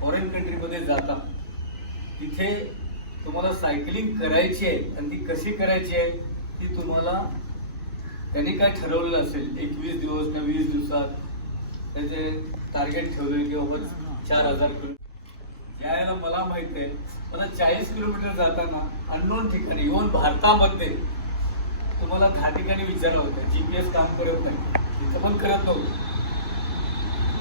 Foreign कंट्रीमध्ये जाता तिथे तुम्हाला सायकलिंग करायची आहे आणि ती कशी करायची आहे ती तुम्हाला त्यांनी काय ठरवलेलं असेल 21 दिवस किंवा 20 दिवसात त्याचे टार्गेट ठेवले की बाबा 4000 किलोमीटर यायला मला माहित आहे. मला 40 किलोमीटर जाताना अननोन ठिकाणी इव्हन भारतामध्ये तुम्हाला 10 ठिकाणी विचारलं होतं. GPS काम करत नाही, तिथं पण करत नव्हतं.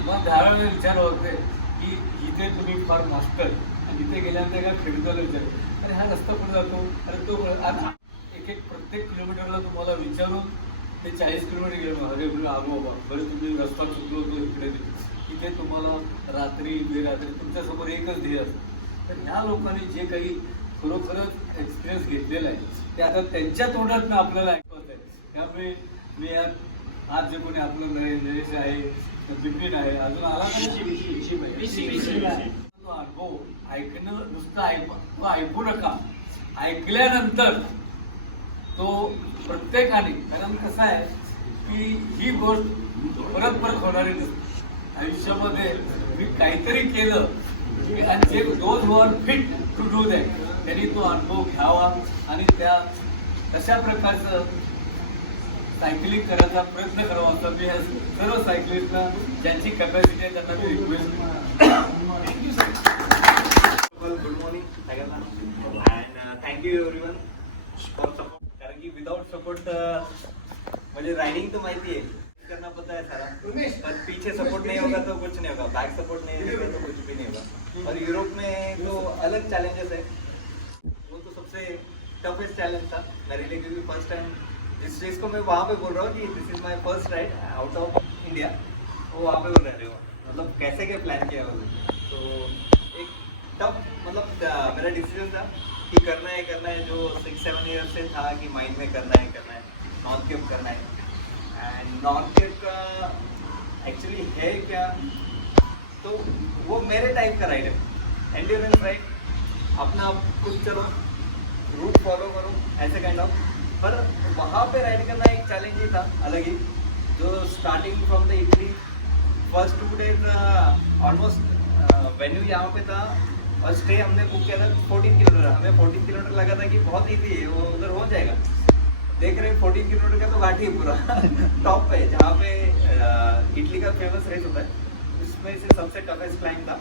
मग 10 वेळा विचारलं होते की इथे तुम्ही फार मास्टर आणि तिथे गेल्यानंतर का खेळताना विचार अरे हा रस्ता कुठे जातो, अरे तो एक एक प्रत्येक किलोमीटरला तुम्हाला विचारून ते 40 किलोमीटर गेलो. अरे आगो बाबा बरं तुम्ही रस्ता चुकलो होतो इकडे तिथे तुम्हाला रात्री बेरात्री तुमच्यासमोर एकच ध्येय असतं. तर ह्या लोकांनी जे काही खरोखरच एक्सपिरियन्स घेतलेला आहे ते आता त्यांच्या तोंडातनं आपल्याला ऐकवत आहे. त्यामुळे मी आज जे कोणी आपलं नरेश आहे, बिपिन आहे, अजून आला तो अनुभव ऐकणं नुसतं तो ऐकू नका, ऐकल्यानंतर तो प्रत्येकाने, कारण कसं आहे की ही गोष्ट परत परत होणारी नसते आयुष्यामध्ये. मी काहीतरी केलं की आणि जे those who are fit to do that त्यांनी तो अनुभव घ्यावा आणि त्या तशा प्रकारचं सायकलिंग करायचा प्रयत्न करावा असं मी सर्व सायकलिस्टला ज्यांची कॅपॅसिटी आहे त्यांना मी request. Thank you sir. Good morning सगळ्यांना and thank you everyone for support. कारण की विदाउट सपोर्ट म्हणजे राइडिंग तो माहिती है करना पड़ता है सारा, पर पीछे सपोर्ट नहीं होगा तो कुछ नहीं होगा, बैक सपोर्ट नहीं होगा तो कुछ भी नहीं होगा. और यूरोप में तो अलग चैलेंजेस है, वो तो सबसे टफेस्ट चैलेंज था मेरे लिए क्योंकि फर्स्ट टाइम जिस चीज़ को मैं वहाँ पे बोल रहा हूँ कि this is my first ride out of India, वो वहाँ पे बोल रहे हो मतलब कैसे क्या प्लान किया वो. तो एक टफ मतलब मेरा डिसीजन था कि करना है जो 6-7 ईयर से था कि माइंड में करना है नॉर्थ केप करना है. एंड नॉर्थ केप का एक्चुअली है क्या, तो वो मेरे टाइप का राइड है, एंड्योरेंस राइड, अपना खुद चलो रूट फॉलो करो ऐसे काइंड ऑफ. पर वहाँ पे राइड करना एक चैलेंज ही था अलग ही, जो starting from the Italy first 2 days almost venue यहाँ पे था और स्टे हमने बुक किया था 14 किलोमीटर. हमें 14 किलोमीटर लगा था कि बहुत ईजी है वो उधर हो जाएगा. देख रहे हैं 14 किलोमीटर का तो घाटी है पूरा टॉप पे जहाँ पे इटली का फेमस रेस होता है उसमें से सबसे टफेस्ट क्लाइंब था.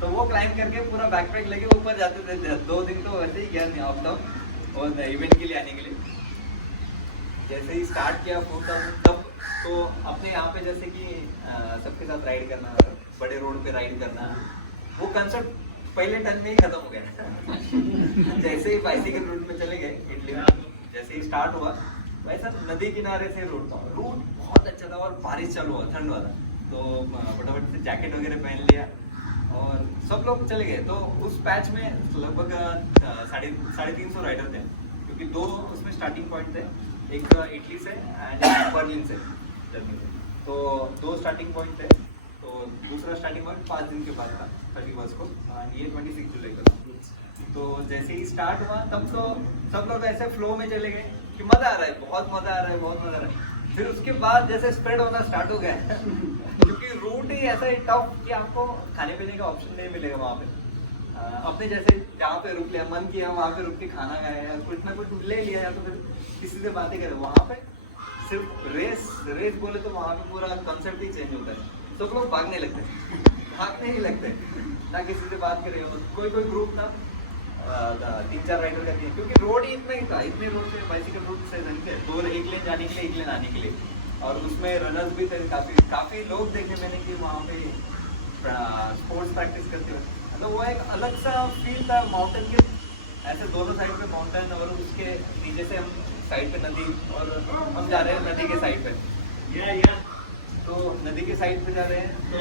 तो वो क्लाइंब करके पूरा बैकपैक लेके ऊपर जाते थे. 2 दिन तो वैसे ही गया नहीं अप डाउन और इवेंट के लिए आने के लिए. जैसे ही स्टार्ट किया 4000 तब तो अपने यहाँ पे जैसे कि सबके साथ राइड करना, बड़े रोड पे राइड करना, वो कंसेप्ट पहले टर्न में ही खत्म हो गया. जैसे ही बाइसिकल रूट में चले गए इटली में, जैसे ही स्टार्ट हुआ वैसा नदी किनारे से रूट था. रूट बहुत अच्छा था और बारिश चालू हुआ, ठंड वाला. तो फटाफट से जैकेट वगैरह पहन लिया और सब लोग चले गए. तो उस पैच में लगभग 350 राइडर थे क्योंकि 2 उसमें स्टार्टिंग पॉइंट थे, एक इटली से एंड बर्लिन से जर्मनी से. तो 2 स्टार्टिंग पॉइंट थे. तो दूसरा स्टार्टिंग पॉइंट 5 दिन के बाद था 31 को एंड ये 26 जुलाई को था. तो जैसे ही स्टार्ट हुआ तब तो सब लोग ऐसे फ्लो में चले गए कि मज़ा आ रहा है, बहुत मज़ा आ रहा है. फिर उसके बाद जैसे स्प्रेड होना स्टार्ट हो गया क्योंकि रूट ही ऐसा ही टफ कि आपको खाने पीने का ऑप्शन नहीं मिलेगा वहाँ पे. अपने जैसे जहाँ पे रुक लिया, मन किया वहाँ पे रुक के खाना खाया या कुछ ना कुछ ले लिया या तो फिर किसी से बातें करें. वहाँ पे सिर्फ रेस बोले तो वहाँ पे पूरा कंसेप्ट ही चेंज होता है. सब लोग भागने ही लगते ना किसी से बात करें. कोई ग्रुप था 3-4 राइडर का, क्योंकि रोड ही इतना ही था, इतने रोड से बाइसिकल रूट से ढंग से 2 एक लेन जाने के लिए, एक लेन आने के लिए. और उसमें रनर्स भी थे, काफ़ी लोग देखे मैंने कि वहाँ पे स्पोर्ट्स प्रैक्टिस करते हुए. तो वो एक अलग सा फील था. माउंटेन के ऐसे दोनों साइड पे माउंटेन और उसके नीचे से हम साइड पे नदी और हम जा रहे हैं नदी के साइड पे. तो नदी के साइड पे जा रहे हैं तो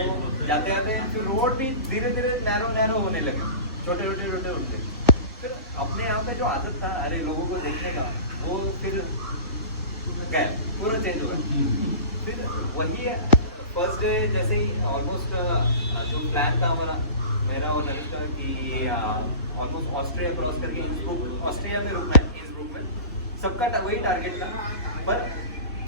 जाते फिर रोड भी धीरे धीरे नैरो होने लगे, छोटे होते. फिर अपने यहाँ पे जो आदत था अरे लोगों को देखने का वो फिर गया, पूरा चेंज हुआ. फिर वही फर्स्ट डे जैसे ही ऑलमोस्ट जो प्लान था मेरा और नरेश का कि ऑलमोस्ट ऑस्ट्रिया क्रॉस करके ऑस्ट्रिया में रुकना है, इंसब्रुक में. सबका वही टारगेट था. पर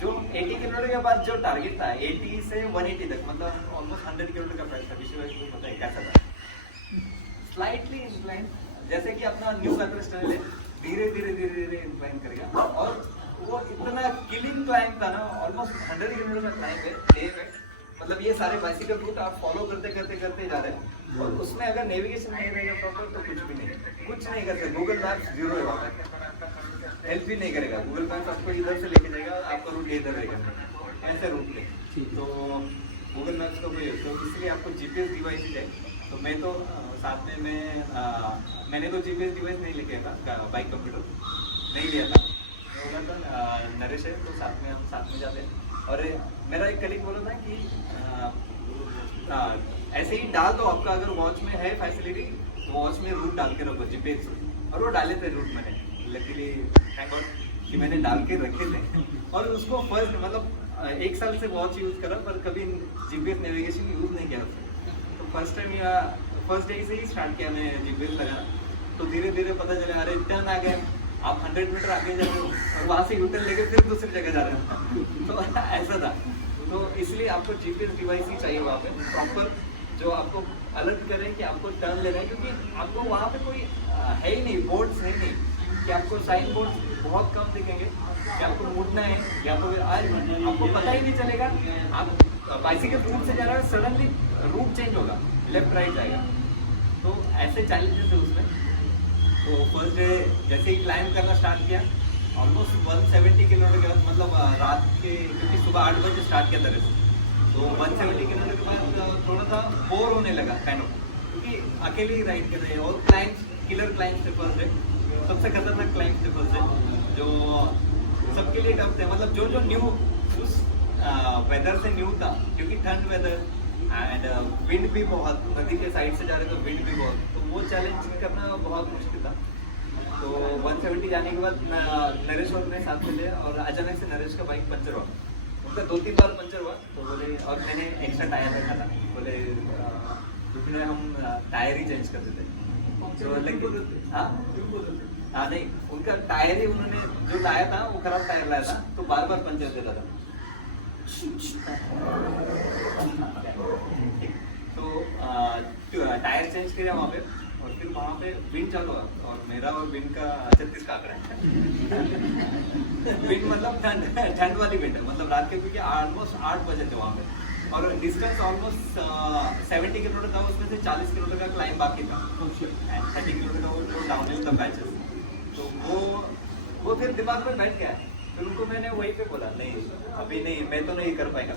जो 80 किलोमीटर के बाद जो टारगेट था 80 से 180 तक, मतलब ऑलमोस्ट 100 किलोमीटर का प्राइस था। विश्ववाइज को पता है कैसा था, स्लाइटली इंक्लाइन, जैसे कि अपना न्यू वेदर स्टाइल है, धीरे धीरे धीरे धीरे इंक्लाइन करेगा। और वो इतना किलिंग क्लाइंब था ना, ऑलमोस्ट 100 किलोमीटर का क्लाइंब है डे में। मतलब ये सारे बाइसिकल रूट आप फॉलो करते करते करते जा रहे हैं, और उसमें अगर नेविगेशन नहीं रहेगा प्रॉपर तो कुछ भी नहीं, कुछ नहीं कर सकते। गूगल मैप्स जीरो है वहाँ पे, हेल्प भी नहीं करेगा। गूगल मैप्स आपको इधर से लेके जाएगा, आपका रूट इधर रहेगा, ऐसे रूट पे। तो गूगल मैप्स का कोई, तो इसलिए आपको जीपीएस डिवाइस ही चाहिए। तो मैं तो साथ में मैंने तो जीपीएस डिवाइस नहीं लेके था, बाइक कंप्यूटर नहीं लिया था। मैं बोला था नरेश है तो साथ में हम साथ में जाते हैं। और मेरा एक कलीग बोला था कि ऐसे ही डाल दो, आपका अगर वॉच में है फैसिलिटी तो वॉच में रूट डाल के रखो जीपीएस। और वो डाले थे रूट, मैंने लकीली थैंक गॉड कि मैंने डाल के रखे थे। और उसको फर्स्ट मतलब 1 साल से वॉच यूज़ करा, पर कभी जीपीएस नेविगेशन यूज़ नहीं किया उससे। तो फर्स्ट डे से ही स्टार्ट किया मैं जीपीएस लगाना। तो धीरे धीरे पता चला, अरे टर्न आ गए, आप 100 मीटर आगे जा रहे हो और वहाँ से यूटर्न लेके फिर दूसरी जगह जा रहे हो। तो ऐसा था। तो इसलिए आपको जीपीएस डिवाइस ही चाहिए वहाँ पे प्रॉपर, जो आपको अलर्ट करे कि आपको टर्न लेना है। क्योंकि आपको वहाँ पे कोई है ही नहीं, बोर्ड्स है नहीं कि आपको साइन बोर्ड बहुत कम दिखेंगे कि आपको मुड़ना है, या तो आपको पता ही नहीं चलेगा। आप बाइसिकल रूट से जा रहे हो, सडनली रूट चेंज होगा, लेफ्ट राइट जाएगा। तो ऐसे चैलेंजेस है उसमें। तो फर्स्ट डे जैसे ही क्लाइंब करना स्टार्ट किया, ऑलमोस्ट 170 किलोमीटर के बाद, मतलब रात के, क्योंकि सुबह 8 बजे स्टार्ट किया था रेस। तो 170 किलोमीटर के बाद थोड़ा सा बोर होने लगा काइंड ऑफ, क्योंकि अकेले ही राइड कर रहे हैं। और क्लाइंब्स, किलर क्लाइंब्स थे फर्स्ट डे, सबसे खतरनाक क्लाइंब्स थे फर्स्ट डे, जो सबके लिए टफ थे। मतलब जो न्यू उस वेदर से न्यू था, क्योंकि ठंड वेदर एंड विंड भी बहुत, नदी के साइड से जा रहे तो विंड भी बहुत, तो वो चैलेंज करना बहुत मुश्किल था। तो 170 जाने के बाद नरेश और मैं साथ में थे, और अचानक से नरेश का बाइक पंचर हुआ। उनका 2-3 बार पंचर हुआ। तो बोले, और मैंने एक्स्ट्रा टायर रखा था, बोले क्योंकि हम टायर ही चेंज करते थे। तो लेकिन हाँ नहीं, उनका टायर ही उन्होंने जो लाया था वो खराब टायर लाया था, तो बार बार पंचर देता था। तो टायर चेंज किया वहाँ पे, और फिर वहाँ पे विंड चालू हुआ, और मेरा और विंड का 36 का आंकड़ा है। विंड मतलब ठंड वाली विंड है, मतलब रात के, क्योंकि ऑलमोस्ट 8 बजे थे वहाँ पे, और डिस्टेंस ऑलमोस्ट 70 किलोमीटर था, उसमें से 40 किलोमीटर का क्लाइंब बाकी था, एंड 30 किलोमीटर का वो डाउनहिल था पैचेस। तो वो फिर दिमाग में बैठ गया। फिर उनको मैंने वहीं पे बोला, नहीं अभी नहीं, मैं तो नहीं कर पाएगा,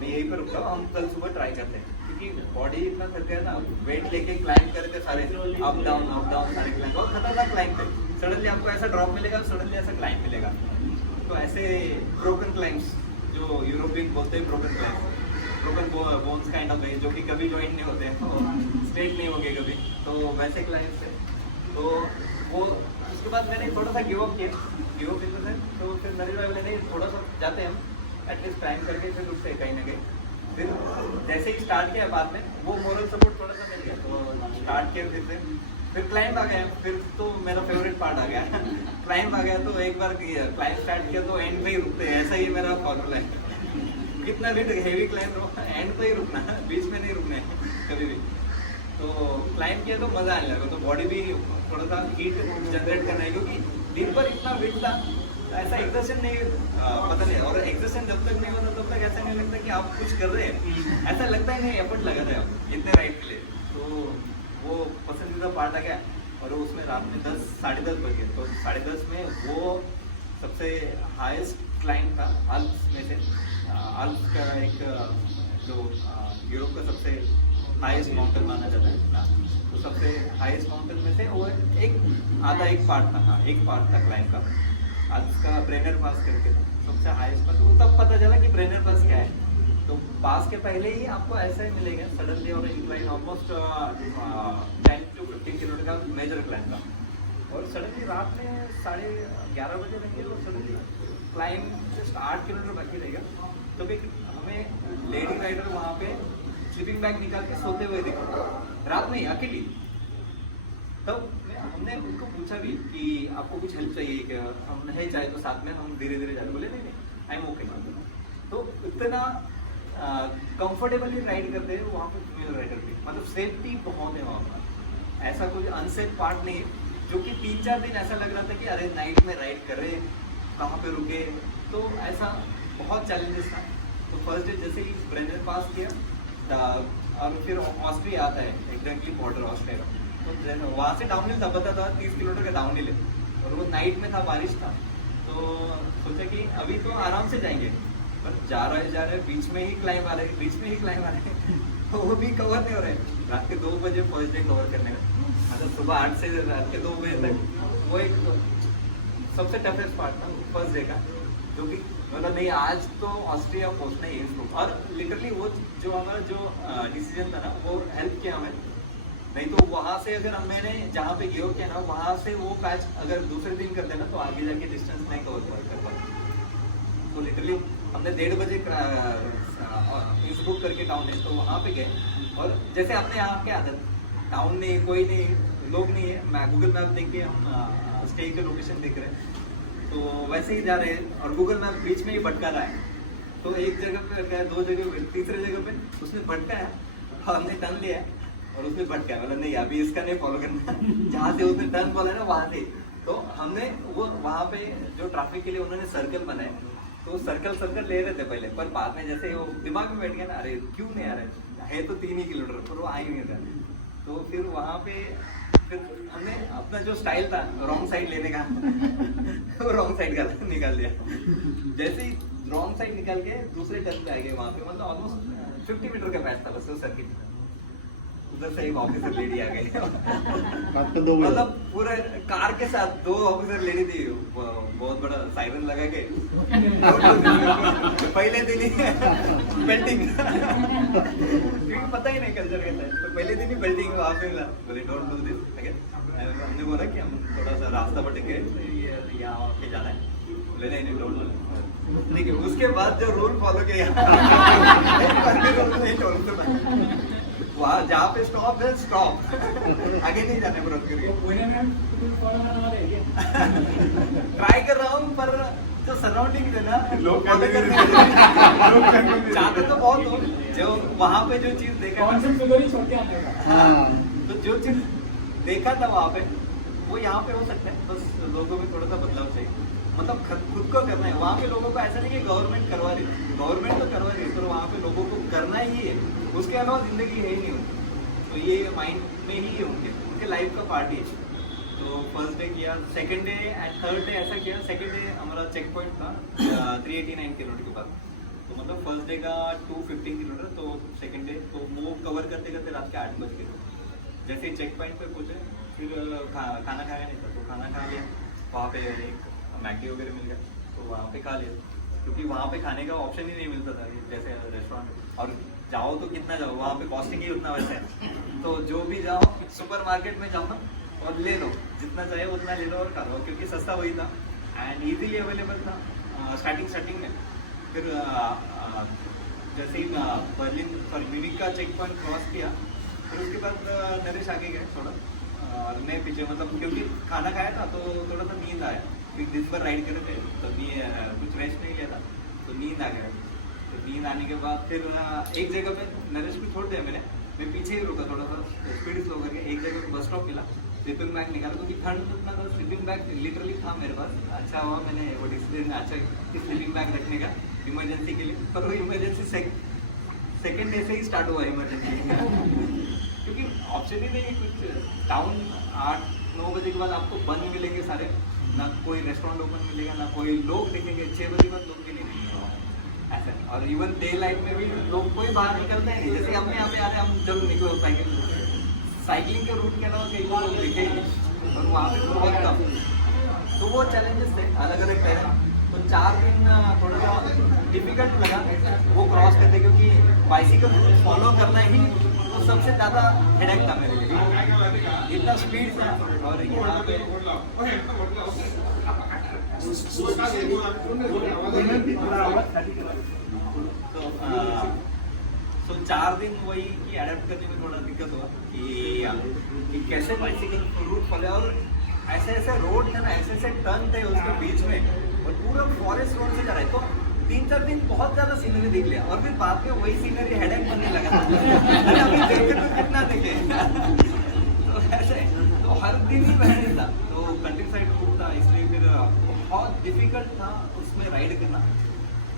मैं यहीं पे रुक रहा हूँ, हम कल सुबह ट्राई करते हैं। क्योंकि बॉडी इतना थक गया ना, वेट लेके क्लाइंब करके सारे अप डाउन सारे क्लाइंब, और खतरनाक क्लाइंब थे। सडनली आपको ऐसा ड्रॉप मिलेगा, सडनली ऐसा क्लाइंब मिलेगा। तो ऐसे ब्रोकन क्लाइंब्स, जो यूरोपियन बोलते हैं broken climbs, broken bones kind of है, जो कि कभी ज्वाइन नहीं होते हैं, स्ट्रेट नहीं होंगे कभी, तो वैसे क्लाइंब्स थे। तो वो उसके बाद मैंने थोड़ा सा गिव अप किया, तो फिर नरेश भाई बोले, नहीं थोड़ा सा जाते हैं हम, एटलीस्ट क्लाइंब करके फिर उससे कहीं ना कहीं। फिर जैसे ही स्टार्ट किया, बाद में वो मोरल सपोर्ट थोड़ा सा मिल गया, तो स्टार्ट किया। फिर क्लाइंब आ गया, फिर तो मेरा फेवरेट पार्ट आ गया। क्लाइंब आ गया, तो एक बार क्लाइंब स्टार्ट किया तो एंड पे ही रुकते हैं, ऐसा ही मेरा फॉर्मूला है। कितना भी हेवी क्लाइंब हो, एंड पे ही रुकना, बीच में नहीं रुकना है कभी भी। तो क्लाइंब किया तो मज़ा आने लगा, तो बॉडी भी थोड़ा सा हीट जनरेट करना है, क्योंकि दिन भर इतना वेट था, ऐसा एक्सरसाइज नहीं पता नहीं। और एक्सरसाइज जब तक नहीं होता तब तक ऐसा नहीं लगता कि आप कुछ कर रहे हैं, ऐसा लगता ही नहीं एफर्ट लगा था आप इतने राइड के लिए। तो वो पसंदीदा पार्ट आ गया, और उसमें रात में 10-10:30 बज गए। तो 10:30 में वो सबसे हाईएस्ट क्लाइंब था आल्प्स में से। आल्प्स का एक जो यूरोप का सबसे हाईएस्ट माउंटेन माना जाता है, तो सबसे हाईएस्ट माउंटेन में से वो एक पार्ट था, हाँ एक पार्ट था क्लाइंब का। आल्प्स का ब्रेनर पास करके सबसे हाईएस्ट पास, वो तब पता चला कि ब्रेनर पास क्या है। तो पास के पहले ही आपको ऐसा ही मिलेगा सडनली, और इंक्लाइन ऑलमोस्ट 10 to 15 किलोमीटर का मेजर क्लाइंब था। और सडनली रात में 11:30 बजे रहेंगे, तो सडनली क्लाइंब जस्ट 8 किलोमीटर बाकी रहेगा, तो भी हमें लेडी राइडर वहाँ पे स्लीपिंग बैग निकाल के सोते हुए देखा, रात में ही अकेली। तब हमने उनको पूछा भी कि आपको कुछ हेल्प चाहिए क्या, हम नहीं चाहे तो साथ में हम धीरे धीरे जाए। बोले नहीं आई एम ओके। तो इतना कंफर्टेबली राइड करते हैं वहाँ पे फीमेल राइडर भी, मतलब सेफ्टी बहुत है वहाँ पर, ऐसा कोई अनसेफ पार्ट नहीं है। जो कि 3-4 दिन ऐसा लग रहा था कि अरे नाइट में राइड कर रहे हैं, कहाँ पे रुके, तो ऐसा बहुत चैलेंजेस था। तो फर्स्ट डे जैसे ही ब्रेनर पास किया और फिर ऑस्ट्रिया आता है, एग्जैक्टली बॉर्डर ऑस्ट्रिया का, तो वहाँ से डाउनहिल था, पता था 30 किलोमीटर का डाउनहिल है, और वो नाइट में था, बारिश था, तो सोचा कि अभी तो आराम से जाएंगे, पर जा रहे बीच में ही क्लाइंब आ रहे तो वो भी कवर नहीं हो रहे। रात के 2 बजे फर्स्ट डे कवर करने का, मतलब सुबह 8 से रात के 2 बजे तक, वो एक सबसे टफेस्ट पार्ट था फर्स्ट डे का, जो कि मतलब नहीं आज तो ऑस्ट्रिया पहुंचना ही है इसको। और लिटरली वो जो हमारा जो डिसीजन था ना, वो हेल्प किया हमें, नहीं तो वहाँ से अगर मैंने जहाँ पे गिव किया ना, वहाँ से वो पैच अगर दूसरे दिन करते ना, तो आगे जाके डिस्टेंस नहीं कवर कर पाते। तो लिटरली हमने 1:30 बजे इस बुक करके टाउन है, तो वहाँ पे गए, और जैसे अपने यहाँ के आदत, टाउन नहीं, कोई नहीं, लोग नहीं है, मैं गूगल मैप देख के हम स्टे के लोकेशन देख रहे हैं, तो वैसे ही जा रहे हैं, और गूगल मैप बीच में ही भटका रहा है। तो एक जगह पे गया, 2 जगह पे, तीसरे जगह पे उसने भटकाया, हमने टर्न लिया और उसने भटकाया, मतलब नहीं अभी इसका नहीं फॉलो करना जहाँ से उसने टर्न बोला ना वहाँ से। तो हमने वो वहाँ पे जो ट्रैफिक के लिए उन्होंने सर्कल बनाए, तो सर्कल ले रहे थे पहले, पर बाद में जैसे वो दिमाग में बैठ गया ना, अरे क्यों नहीं आ रहा है तो 3 ही किलोमीटर, पर वो आ ही नहीं था। तो फिर वहाँ पे फिर हमने अपना जो स्टाइल था रॉन्ग साइड लेने का वो रॉन्ग साइड का निकाल दिया। जैसे ही रॉन्ग साइड निकाल के दूसरे टर्न पे आ गए, वहाँ पे मतलब ऑलमोस्ट 50 मीटर का पैच था बस वो सर्किट। उधर से एक ऑफिसर लेडी आ गई मतलब पूरे कार के साथ 2 ऑफिसर लेडी थी, बहुत बड़ा साइरन लगा के पहले दिन ही बेल्टिंग क्योंकि पता ही नहीं कल्चर कैसा है, तो पहले दिन ही बेल्टिंग वहाँ पे बोले डोंट डू दिस। हमने बोला कि हम थोड़ा सा रास्ता भटके, यहाँ पे जाना है, बोले नहीं डोंट डू, ठीक है। उसके बाद जो रूल फॉलो किया वहाँ जहाँ पे स्टॉप है स्टॉप, आगे नहीं जाने पर ट्राई कर रहा हूँ, पर जो सराउंडिंग है ना लोग चाहते तो बहुत हो, जो वहाँ पे जो चीज देखा तो जो चीज देखा था वहाँ पे वो यहाँ पे हो सकता है, बस लोगों में थोड़ा सा बदलाव चाहिए, मतलब खुद को करना है। वहाँ पे लोगों को ऐसा नहीं कि गवर्नमेंट करवा रही, गवर्नमेंट तो करवा रही है, पर वहाँ पे लोगों को करना ही है, उसके अलावा जिंदगी है ही नहीं उनकी, तो ये माइंड में ही है उनके लाइफ का पार्ट है। तो फर्स्ट डे किया, second day and third day ऐसा किया। सेकंड डे हमारा चेक पॉइंट था 389 किलोमीटर के बाद, तो मतलब फर्स्ट डे का 215 किलोमीटर, तो सेकंड डे तो वो कवर करते करते रात के 8 बज गए। जैसे ही चेक पॉइंट पे पहुंचे, फिर खाना खाया नहीं था, तो खाना खा लिया, वहाँ पे एक मैगी वगैरह मिल गया, तो वहाँ पे खा लिया, क्योंकि वहाँ पे खाने का ऑप्शन ही नहीं मिलता था जैसे रेस्टोरेंट, और जाओ तो कितना जाओ, वहाँ पे कॉस्टिंग ही उतना वैसे है, तो जो भी जाओ सुपर मार्केट में जाओ ना और ले लो, जितना चाहिए उतना ले लो और खा लो, क्योंकि सस्ता वही था एंड इजीली अवेलेबल था स्टार्टिंग में। फिर जैसे ही म्यूनिख का चेक पॉइंट क्रॉस किया, फिर उसके बाद नरेश आगे गए थोड़ा, और मैं पीछे, मतलब क्योंकि खाना खाया था तो थोड़ा सा नींद आया, फिर दिन भर राइड कर रहे थे, तो कुछ रेस्ट नहीं लिया था, तो नींद आ गया। तो नींद आने के बाद फिर एक जगह पे नरेश को छोड़ दिया मैं पीछे ही रुका, थोड़ा सा स्पीड स्लो करके एक जगह पे बस स्टॉप मिला, स्लीपिंग बैग निकाला, क्योंकि ठंड उतना था, स्लीपिंग बैग लिटरली था मेरे पास। अच्छा हुआ मैंने वो डिसीजन अच्छा कि स्लीपिंग बैग रखने का इमरजेंसी के लिए, पर वो इमरजेंसी सेकेंड डे से ही स्टार्ट हुआ इमरजेंसी क्योंकि ऑप्शन ही नहीं है कुछ। टाउन 8-9 बजे के बाद आपको बंद मिलेंगे सारे, ना कोई रेस्टोरेंट ओपन मिलेगा, ना कोई लोग दिखेंगे, 6 बजे बाद लोग भी नहीं दिखेंगे ऐसा। और इवन डे लाइट में भी लोग कोई बाहर निकलते ही नहीं, जैसे हमने यहाँ पे आ रहे हम चलो निकलो साइकिलिंग के रूट के अलावा कहीं बार दिखे ही, और वहाँ पे बहुत कम, तो वो चैलेंजेस थे अलग अलग तरह। तो 4 दिन थोड़ा सा डिफिकल्ट लगा वो क्रॉस करते, क्योंकि बाइसिकल रूट फॉलो करना ही तो सबसे ज़्यादा हेडेक था मेरे लिए, इतना स्पीड था। और यहाँ पे तो 4 दिन वही कि अडेप्ट करने में थोड़ा दिक्कत हुआ कि कैसे बाइसिकल रूट फॉलो, और ऐसे ऐसे रोड थे ना, ऐसे ऐसे टर्न थे उसके बीच में, और पूरा फॉरेस्ट रोड से जा रहे, तो 3-4 दिन बहुत ज्यादा सीनरी दिख लिया और फिर बाद में वही सीनरी हेडेक बनने लगा अरे अभी देखे तो कितना देखे तो ऐसे तो हर दिन ही पहले था तो कंट्री साइड खूब था इसलिए फिर बहुत डिफिकल्ट था उसमें राइड करना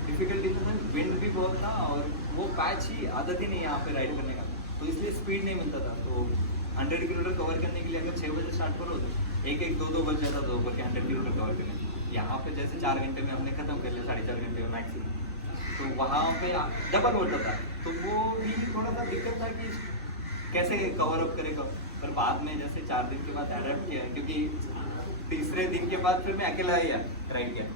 डिफिकल्टी विंड भी बहुत था और वो पैच ही आदत ही नहीं यहाँ पे राइड करने का तो इसलिए स्पीड नहीं मिलता था तो 100 किलोमीटर कवर करने के लिए अगर 6 बजे स्टार्ट करो तो 1-2 बज जाता था ऊपर के 100 किलोमीटर कवर करने यहाँ पे जैसे 4 घंटे में हमने खत्म कर लिया 4.5 घंटे में मैक्सिमम तो वहाँ पे डबल होता था तो वो भी थोड़ा सा दिक्कत था कि कैसे कवर अप करेगा पर बाद में जैसे 4 दिन के बाद अडेप्ट किया क्योंकि तीसरे दिन के बाद फिर मैं अकेला ही राइड किया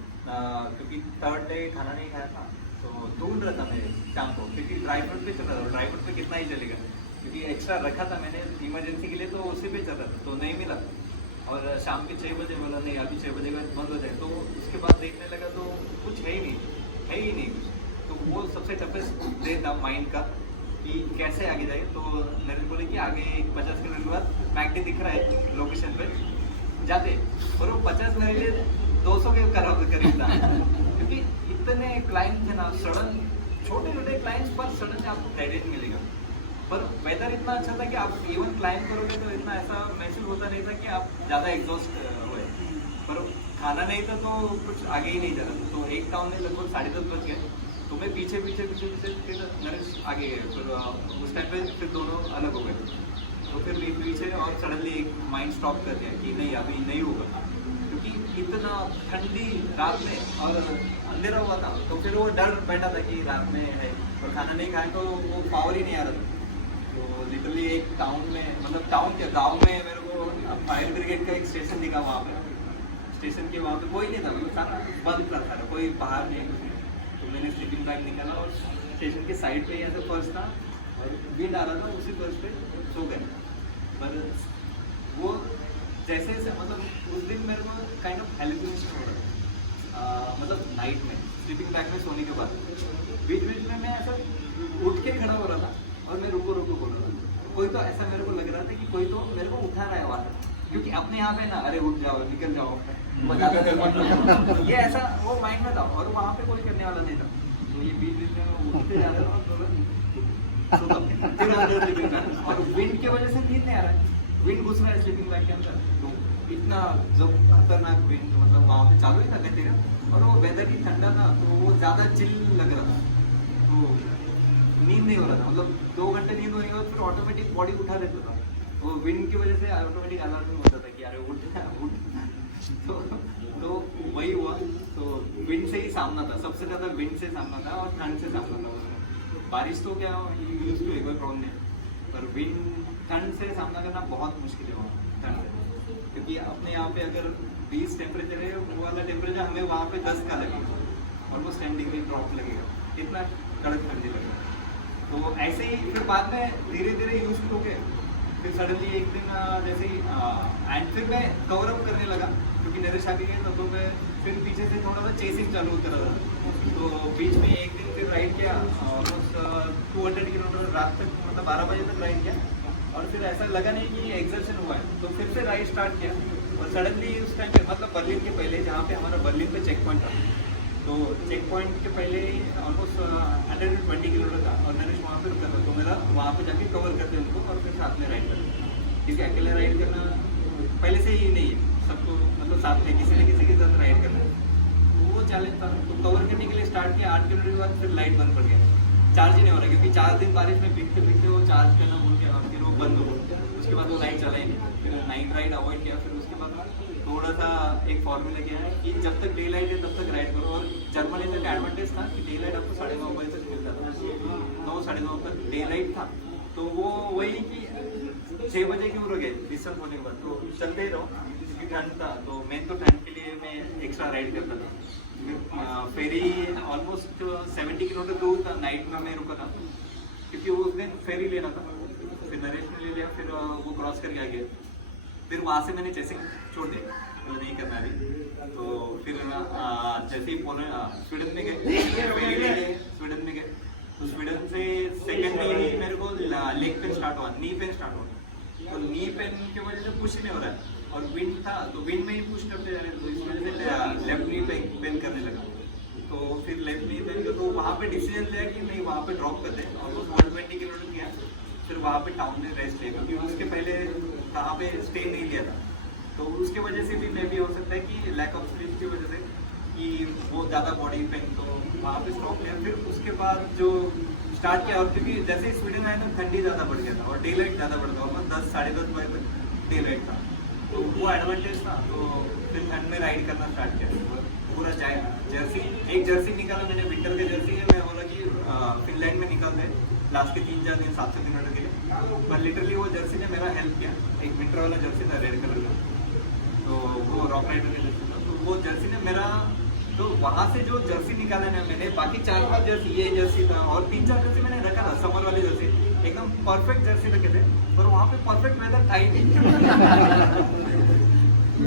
क्योंकि 3rd डे खाना नहीं खाया था तो ढूंढ रहा था मैं शाम को क्योंकि ड्राई फ्रूट पे चल रहा था ड्राई फ्रूट पे कितना ही चलेगा क्योंकि एक्स्ट्रा रखा था मैंने इमरजेंसी के लिए तो उसी पे चल रहा था तो नहीं मिला और शाम के 6 बजे बोला नहीं अभी 6 बजे का बंद हो जाए तो उसके बाद देखने लगा तो कुछ है ही नहीं कुछ तो वो सबसे टफेस्ट डे था माइंड का कि कैसे आगे जाए तो नरेंद्र बोले कि आगे 50 किलोमीटर बाद मैकडी दिख रहा है लोकेशन पे जाते और वो 50 मेरे लिए 200 के करीब था क्योंकि इतने क्लाइंट थे ना सडन छोटे क्लाइंट्स पर सडन आपको क्रेडिट मिलेगा पर वेदर इतना अच्छा था कि आप इवन क्लाइंब करोगे तो इतना ऐसा महसूस होता नहीं था कि आप ज़्यादा एग्जॉस्ट हुए पर खाना नहीं था तो कुछ आगे ही नहीं जा रहा तो एक टाउन में लगभग 10:30 बज गए तो मैं पीछे फिर नरेश आगे गए फिर उस टाइम पे फिर दोनों अलग हो गए तो फिर पीछे और सडनली एक माइंड स्टॉप कर दिया कि नहीं अभी नहीं होगा क्योंकि इतना ठंडी रात में और अंधेरा हुआ था तो फिर वो डर बैठा था कि रात में है और खाना नहीं खाए तो वो पावर ही नहीं आ रहा था तो लिटरली एक टाउन में मतलब टाउन के गांव में मेरे को फायर ब्रिगेड का एक स्टेशन दिखा वहाँ पे स्टेशन के वहाँ पे कोई नहीं था मतलब सारा बंद था कोई बाहर नहीं तो मैंने स्लीपिंग बैग निकाला और स्टेशन के साइड पे ऐसे फर्श था और विंड आ रहा था उसी फर्श पे सो गए पर वो जैसे मतलब उस दिन मेरे को काइंड ऑफ हेलुसिनेशन हो रहा था मतलब नाइट में स्लीपिंग बैग में सोने के बाद बीच में मैं ऐसा उठ के खड़ा हो रहा था और मैं रुको बोल रहा था कोई तो ऐसा मेरे को लग रहा था कि कोई तो मेरे को उठा रहा है वहाँ क्योंकि अपने यहाँ पे ना अरे उठ जाओ निकल जाओ ये ऐसा वो माइंड में था और वहाँ पे कोई करने वाला नहीं था तो ये बीच में उठते जा रहे और विंड की वजह से नींद नहीं आ रहा है विंड घुस रहा है स्लीपिंग बैग के अंदर तो इतना जो खतरनाक विंड मतलब वहाँ पे चालू ही था कंटिन्यू और वो वेदर ही ठंडा था तो वो ज़्यादा चिल लग रहा था तो नींद नहीं हो रहा था मतलब 2 घंटे नींद होने के बाद फिर ऑटोमेटिक बॉडी उठा देता था वो विंड की वजह से ऑटोमेटिक अलार्म होता था कि अरे उठ तो वही हुआ तो विंड से ही सामना था सबसे ज़्यादा विंड से सामना था और ठंड से सामना था उसमें बारिश तो क्या यूज टू कोई प्रॉब्लम नहीं पर विंड ठंड से सामना करना बहुत मुश्किल है वहाँ ठंड से क्योंकि अपने यहाँ पे अगर 20 टेम्परेचर है वो वाला टेम्परेचर हमें वहाँ पे 10 का लगेगा ऑलमोस्ट 10 डिग्री ड्रॉप लगेगा इतना कड़क ठंडी लगेगा तो ऐसे ही फिर बाद में धीरे यूज हो गए फिर सडनली एक दिन जैसे ही एंड फिर मैं कवर अप करने लगा क्योंकि नरेश आगे गए तो मैं फिर पीछे से थोड़ा सा चेसिंग चालू होता रहा तो बीच में एक दिन फिर राइड किया ऑलमोस्ट 200 किलोमीटर रात तक मतलब 12 बजे तक राइड किया और फिर ऐसा लगा नहीं कि एक्सर्शन हुआ है तो फिर से राइड स्टार्ट किया और सडनली उस टाइम पे मतलब बर्लिन के पहले जहाँ पे हमारा बर्लिन पे चेक पॉइंट था तो चेक पॉइंट के पहले ही ऑलमोस्ट 120 किलोमीटर था और नरेश वहाँ पे रुका था तो मेरा वहाँ पे जाके कवर करते उनको और फिर साथ में राइड करते क्योंकि अकेले राइड करना पहले से ही नहीं है सबको मतलब साथ में किसी न किसी के साथ राइड करना तो वो चैलेंज था तो कवर करने के लिए स्टार्ट किया 8 किलोमीटर के बाद फिर लाइट बंद पड़ गया चार्ज ही नहीं हो रहा क्योंकि 4 दिन बारिश में भीगते वो चार्ज करना भूल गया फिर वो बंद हो गया उसके बाद वो लाइट चला ही नहीं फिर नाइट राइड अवॉइड किया फिर उसके बाद थोड़ा सा एक फॉर्मूला किया है कि जब तक डे लाइट है तब तक राइड करो और जर्मनी में एडवांटेज था कि डे लाइट आपको 9:30 बजे तक मिलता था 9-9:30 तक डे लाइट था तो वो वही कि 6 बजे क्यों रुके डिस्टेंस होने के बाद तो चलते ही रहो क्योंकि ठंड था तो मेन तो ठंड के लिए मैं एक्स्ट्रा राइड करता था फेरी ऑलमोस्ट 70 किलोमीटर दूर था नाइट में मैं रुका था क्योंकि उस दिन फेरी लेना था फिर नरेश ने ले लिया फिर वो क्रॉस करके आ गया फिर वहाँ से मैंने चेसिंग छोड़ दिया मतलब नहीं करना अभी तो फिर जैसे ही स्वीडन में गए स्वीडन में गए तो स्वीडन से सेकेंड डे ही मेरे को लेग पेन स्टार्ट हुआ नी पेन स्टार्ट हुआ तो नी पेन की वजह से पुश नहीं हो रहा है और विंड था तो विंड में ही पुश करते जा रहे तो इस वजह से लेफ्ट नी पेन करने लगा तो फिर लेफ्ट नहीं थे, तो वहाँ पे डिसीजन लिया कि नहीं वहाँ पे ड्रॉप कर दें। ऑलमोस्ट 120 किलोमीटर किया, फिर वहाँ पे टाउन में रेस्ट लिया, क्योंकि उसके पहले वहाँ पे स्टे नहीं लिया था। तो उसके वजह से भी मे भी हो सकता है कि लैक ऑफ स्लीप की वजह से कि वो ज़्यादा बॉडी पेन, तो वहाँ पे स्टॉप लिया। फिर उसके बाद जो स्टार्ट किया, और क्योंकि जैसे ही स्वीडन आया तो ठंडी ज़्यादा बढ़ गया था और डे लाइट ज़्यादा बढ़ गया, ऑलमोस्ट 10 साढ़े 10 बजे तक डे लाइट था, तो वो एडवांटेज था। तो फिर ठंड में राइड करना स्टार्ट किया, पूरा जर्सी, एक जर्सी निकाला मैंने, विंटर के जर्सी है, मैं बोला कि फिनलैंड में निकालते हैं लास्ट के 3-4 दिन 700 किलोमीटर के लिए, पर लिटरली वो जर्सी ने मेरा हेल्प किया। एक विंटर वाला जर्सी था रेड कलर का, तो वो रॉक राइडर का जर्सी था, तो वो जर्सी ने मेरा, तो वहाँ से जो जर्सी निकाला ना मैंने, बाकी 4-5 जर्सी, ये जर्सी था और 3-4 जर्सी मैंने रखा था, समर वाली जर्सी, एकदम परफेक्ट जर्सी रखे थे, पर वहाँ पे परफेक्ट वेदर था ही नहीं।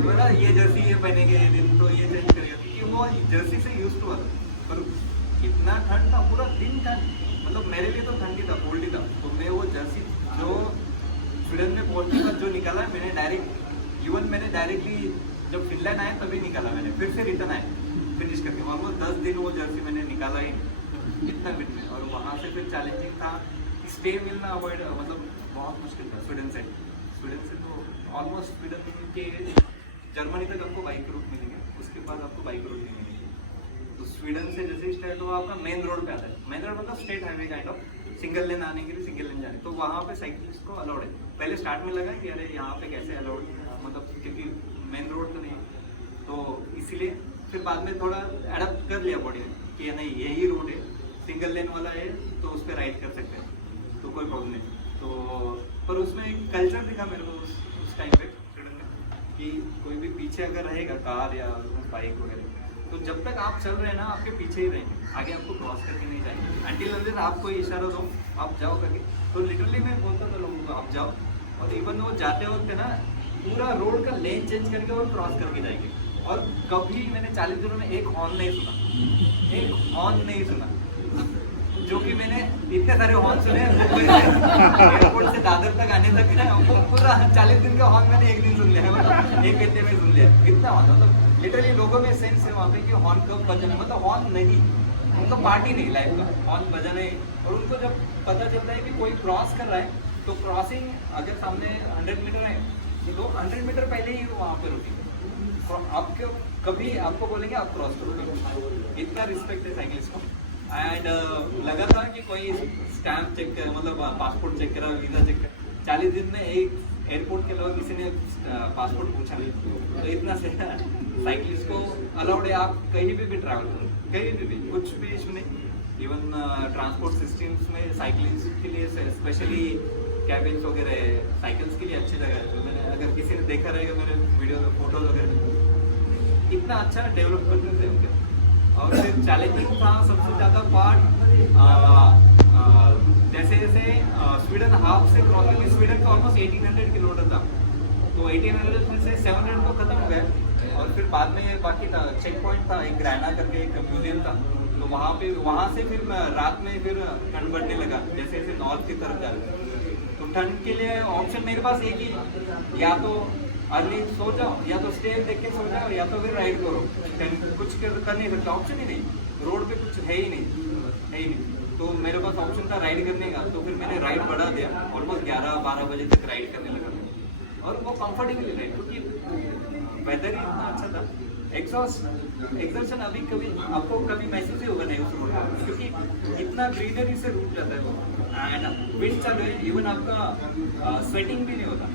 बोला ये जर्सी ये पहनेंगे ये दिन, तो ये चेंज करेगा, क्योंकि वो जर्सी से यूज टू था। पर इतना ठंड था, पूरा दिन ठंड, मतलब मेरे लिए तो ठंडी था, कोल्ड ही था। तो मैं वो जर्सी जो स्वीडन में पहुंचने के बाद जो निकाला मैंने डायरेक्ट, इवन मैंने डायरेक्टली जब फिनलैंड आया तभी निकाला मैंने, फिर से रिटर्न आया फिनिश करके। ऑलमोस्ट 10 दिन वो जर्सी मैंने निकाला ही इतना विंड में। और वहाँ से फिर चैलेंजिंग था, स्टे मिलना अवॉइड, मतलब बहुत मुश्किल था स्वीडन से तो ऑलमोस्ट स्वीडन के जर्मनी तक आपको बाइक रूट मिलेंगे, उसके बाद आपको बाइक रूट नहीं मिलेंगे। तो स्वीडन से जैसे स्टार्ट हुआ आपका मेन रोड पे आता है, मेन रोड मतलब state highway kind of, single lane आने के लिए सिंगल लेन जाने, तो वहाँ पे साइकिलिस्ट को अलाउड है। पहले स्टार्ट में लगा कि अरे यहाँ पे कैसे अलाउड, मतलब क्योंकि मेन रोड तो नहीं, तो इसीलिए फिर बाद में थोड़ा एडप्ट कर लिया बॉडी ने कि नहीं यही रोड है, सिंगल लेन वाला है, तो उस पर राइड कर सकते हैं, तो कोई प्रॉब्लम नहीं। तो पर उसमें एक कल्चर दिखा मेरे को उस टाइम पे स्वीडन में, कि कोई भी पीछे अगर रहेगा कार या बाइक वगैरह, तो जब तक आप चल रहे हैं ना आपके पीछे ही रहेंगे, आगे आपको क्रॉस करके नहीं जाएंगे, अंटिल अनलेस आपको इशारा दो आप जाओ करके। तो लिटरली मैं बोलता था लोगों को आप जाओ, और इवन वो जाते वक्त ना पूरा रोड का लेन चेंज करके और क्रॉस करके जाएंगे। और कभी मैंने 40 दिनों में एक हॉर्न नहीं सुना, एक हॉर्न नहीं सुना, जो कि मैंने इतने सारे हॉर्न सुने एयरपोर्ट से दादर तक आने तक ना, वो पूरा 40 दिन का हॉर्न मैंने एक दिन सुन लिया, मतलब एक घंटे में सुन लिया, इतना हॉर्न। मतलब लिटरली लोगों में सेंस है वहाँ पे कि हॉर्न कब बजना, मतलब हॉर्न नहीं, उनको पार्टी नहीं लाइफ का, हॉर्न बजाना ही। और उनको जब पता चलता है कि कोई क्रॉस कर रहा है, तो क्रॉसिंग अगर सामने 100 मीटर है तो 100 मीटर पहले ही वहाँ पे रुकी, आपके कभी आपको बोलेंगे आप क्रॉस करो, इतना रिस्पेक्ट है साइकिलिस्ट को। एंड लगा था कि कोई स्टैम्प चेक कर, मतलब पासपोर्ट चेक करा, वीज़ा चेक कर, 40 दिन में एक एयरपोर्ट के अलावा किसी ने पासपोर्ट पूछा नहीं, तो इतना से साइकिलिस्ट को अलाउड है, आप कहीं भी ट्रैवल करो, कहीं भी कुछ भी इशू नहीं। इवन ट्रांसपोर्ट सिस्टम्स में साइकिलिस्ट के लिए स्पेशली कैबिन्स वगैरह है, साइकिल्स के लिए अच्छी जगह है। तो मैंने, अगर किसी ने देखा रहेगा मेरे वीडियो में फोटोज वगैरह, इतना अच्छा डेवलप करते थे उनके। और फिर चैलेंजिंग था सबसे ज़्यादा पार्ट, जैसे जैसे स्वीडन हाफ से क्रॉस करके, स्वीडन का ऑलमोस्ट 1800 किलोमीटर था, तो 1800 में से 700 तो खत्म हो गया, और फिर बाद में बाकी था चेक पॉइंट था, एक ग्रैना करके एक म्यूजियम था, तो वहाँ से फिर रात में फिर ठंड बढ़ने लगा, जैसे जैसे नॉर्थ की तरफ जा रहे, तो ठंड के लिए ऑप्शन मेरे पास एक ही, या तो अर्ली सो जाओ, या तो स्टे देख के सो जाओ, या तो फिर राइड करो, कुछ कर नहीं सकता, ऑप्शन ही नहीं, रोड पे कुछ है ही नहीं, तो मेरे पास ऑप्शन था राइड करने का। तो फिर मैंने राइड बढ़ा दिया, ऑलमोस्ट 11-12 बजे तक राइड करने लगा, और वो कंफर्टेबली राइड, क्योंकि वेदर ही इतना अच्छा था। एक्सर्शन अभी कभी आपको कभी महसूस ही होगा नहीं उस रोड पर, क्योंकि इतना ग्रीनरी से रूट जाता है वो, एंड विंड चालू है, इवन आपका स्वेटिंग भी नहीं होता।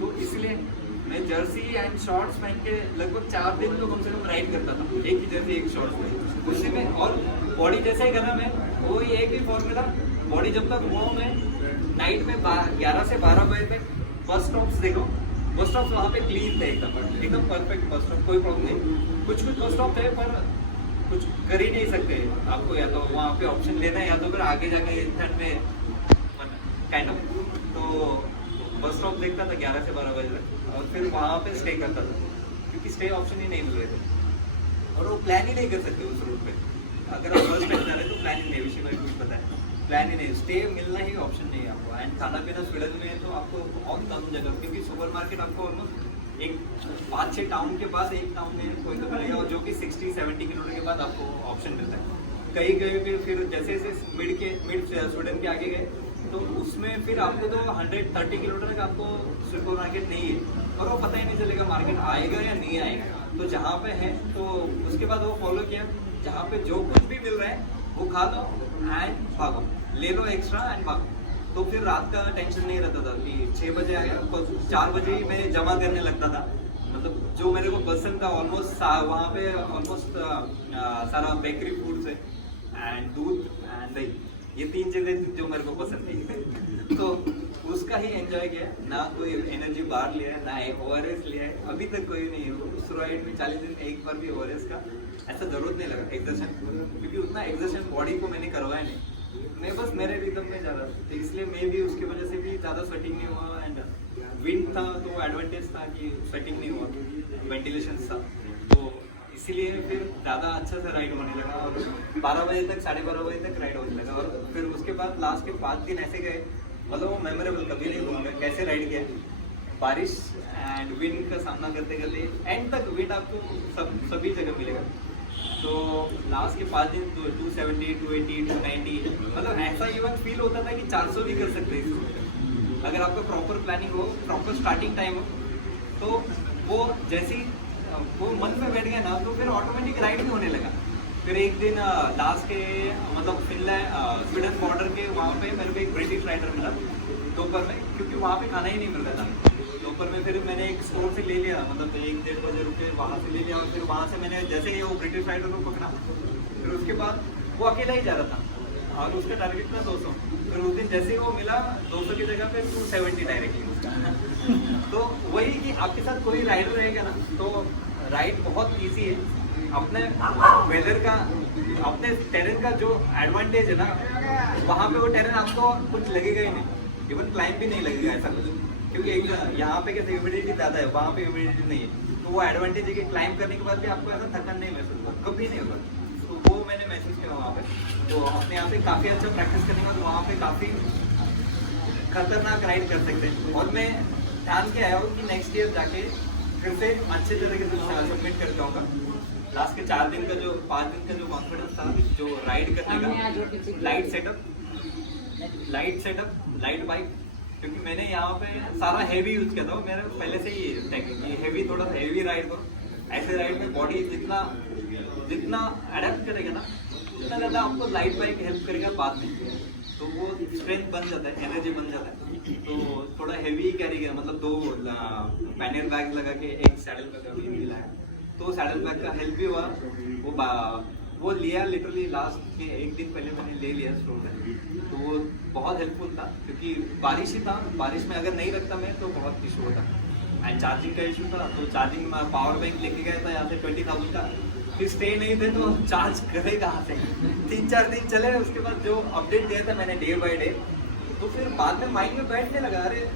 तो इसलिए मैं जर्सी एंड शॉर्ट्स पहन के लगभग 4 दिन तो कम से कम राइड करता था, एक ही जर्सी एक शॉर्ट्स में, उसी में। और बॉडी जैसे ही गर्म है, वो एक ही फॉर्मूला, बॉडी जब तक वार्म है, नाइट में 11 से 12 बजे तक बस स्टॉप्स देखो, बस स्टॉप्स वहाँ पे क्लीन थे, एकदम परफेक्ट बस स्टॉप, कोई प्रॉब्लम नहीं। कुछ बस स्टॉप है पर कुछ कर ही नहीं सकते आपको, या तो वहाँ पे ऑप्शन लेना है, या तो फिर आगे जाके ठंड में काइंड ऑफ। तो बस स्टॉप देखता था 11 से 12 बजे तक, और फिर वहाँ पे स्टे करता था, क्योंकि स्टे ऑप्शन ही नहीं मिल रहे थे, और वो प्लान ही नहीं कर सकते उस रूट पे। अगर आप फर्स्ट टाइम जा रहे हैं तो प्लान ही नहीं, विषय में कुछ पता है, प्लान ही नहीं, स्टे मिलना ही ऑप्शन नहीं है आपको। एंड खाना पीना स्वीडन में है तो आपको बहुत कम जगह, क्योंकि सुपर मार्केट आपको ऑलमोस्ट एक 5-6 टाउन के बाद एक टाउन में कोई तो मिलेगा, और जो कि 60-70 किलोमीटर के बाद आपको ऑप्शन मिलता है। कई गए फिर जैसे जैसे मिड स्वीडन के आगे गए तो उसमें फिर आपको तो 130 किलोमीटर तक आपको सुपर मार्केट नहीं है, और वो पता ही नहीं चलेगा मार्केट आएगा या नहीं आएगा। तो जहाँ पे है तो उसके बाद वो फॉलो किया, जहाँ पे जो कुछ भी मिल रहा है वो खा लो एंड भागो, ले लो एक्स्ट्रा एंड भागो। तो फिर रात का टेंशन नहीं रहता था कि 6 बजे आया, 4 बजे ही मैं जमा करने लगता था। मतलब जो मेरे को पसंद था ऑलमोस्ट वहाँ पे ऑलमोस्ट सारा बेकरी फूड्स है एंड दूध एंड दही, ये 3 चीजें जो मेरे को पसंद थी। तो उसका ही एंजॉय किया, ना कोई एनर्जी बार लिया है, ना एक ORS लिया है, अभी तक कोई नहीं। शुरुआत में 40 दिन में एक बार भी ORS का ऐसा जरूरत नहीं लगा एक्सरसाइज, क्योंकि उतना एक्सरसाइज बॉडी को मैंने करवाया नहीं, मैं बस मेरे रिदम में जा रहा था। तो इसलिए मैं भी उसकी वजह से भी ज़्यादा स्वेटिंग नहीं हुआ, एंड विंड था तो एडवांटेज था कि स्वेटिंग नहीं हुआ, वेंटिलेशन था, तो इसीलिए फिर ज़्यादा अच्छा से राइड होने लगा। और 12 बजे तक 12:30 बजे तक राइड होने लगा। और फिर उसके बाद लास्ट के 5 दिन ऐसे गए, मतलब वो मेमोरेबल कभी नहीं भूलूंगा कैसे राइड किया। बारिश एंड विंड का सामना करते करते एंड तक विंड आपको सभी जगह मिलेगा। तो लास्ट के 5 दिन 270, 280, 290, मतलब ऐसा इवन फील होता था कि 400 भी कर सकते हैं इसमें, अगर आपका प्रॉपर प्लानिंग हो, प्रॉपर स्टार्टिंग टाइम हो। तो वो जैसी वो मन में बैठ गया ना, तो फिर ऑटोमेटिक राइड भी होने लगा। फिर एक दिन लास्ट के मतलब फिनलैंड स्वीडन बॉर्डर के वहाँ पे मेरे को एक ब्रिटिश राइडर मिला दोपहर में, क्योंकि वहाँ पे खाना ही नहीं मिल रहा था दोपहर में। फिर मैंने एक स्टोर से ले लिया, मतलब 1-1.5 बजे रुके वहाँ से ले लिया, और फिर वहाँ से मैंने जैसे ही वो ब्रिटिश राइडर को पकड़ा, फिर उसके बाद वो अकेला ही जा रहा था और उसका टारगेट था 200। फिर उस दिन जैसे ही वो मिला 200 की जगह पे 270 डायरेक्टली उसका। तो वही कि आपके साथ कोई राइडर रहेगा ना, तो राइड बहुत ईजी है। अपने वेदर का, अपने टेरेन का जो एडवांटेज है ना, वहाँ पे वो टेरेन आपको कुछ लगेगा ही नहीं, इवन क्लाइंब भी नहीं लगेगा ऐसा कुछ, क्योंकि एक यहाँ पे कैसे ह्यूमिडिटी ज़्यादा है, वहाँ पे ह्यूमिडिटी नहीं है। तो वो एडवांटेज है कि क्लाइंब करने के बाद भी आपको ऐसा थकान नहीं महसूस होगा, कभी नहीं होगा। तो वो मैंने महसूस किया वहाँ पे। तो अपने यहाँ पे काफ़ी अच्छा प्रैक्टिस करने के बाद वहाँ पे काफ़ी खतरनाक राइड कर सकते हैं। और मैं ध्यान के आया हूँ कि नेक्स्ट ईयर जाके फिर से अच्छे तरीके से सबमिट कर जाऊँगा। लास्ट के 4 दिन का जो 5 दिन का जो कॉन्फिडेंस था, जो राइड करने का, लाइट सेटअप, लाइट बाइक, क्योंकि मैंने यहाँ पे सारा हैवी यूज किया था। मेरे पहले से ही टेक्निक हैवी, थोड़ा हैवी राइड करो, ऐसे राइड में बॉडी जितना अडेप्ट करेगा ना, उतना ज़्यादा आपको लाइट बाइक हेल्प करेगा बाद में। तो वो स्ट्रेंथ बन जाता है, एनर्जी बन जाता है। तो थोड़ा हैवी कैरी किया, मतलब 2 पैनियर बैग लगा के एक सैडल बैग अभी मिला है, तो सैडल बैग का हेल्प भी हुआ। वो लिया लिटरली लास्ट के 1 दिन पहले मैंने ले लिया स्टोर में, तो वो बहुत हेल्पफुल था, क्योंकि बारिश ही था। बारिश में अगर नहीं रखता मैं तो बहुत इशू होता। एंड चार्जिंग का इशू था, तो चार्जिंग में पावर बैंक लेके गया था यहाँ से 20,000 का, फिर स्टे नहीं थे तो चार्ज करे कहाँ से। 3-4 दिन चले, उसके बाद जो अपडेट दिया था मैंने डे बाय डे, तो फिर बाद में माइंड में बैठने लगा, अरे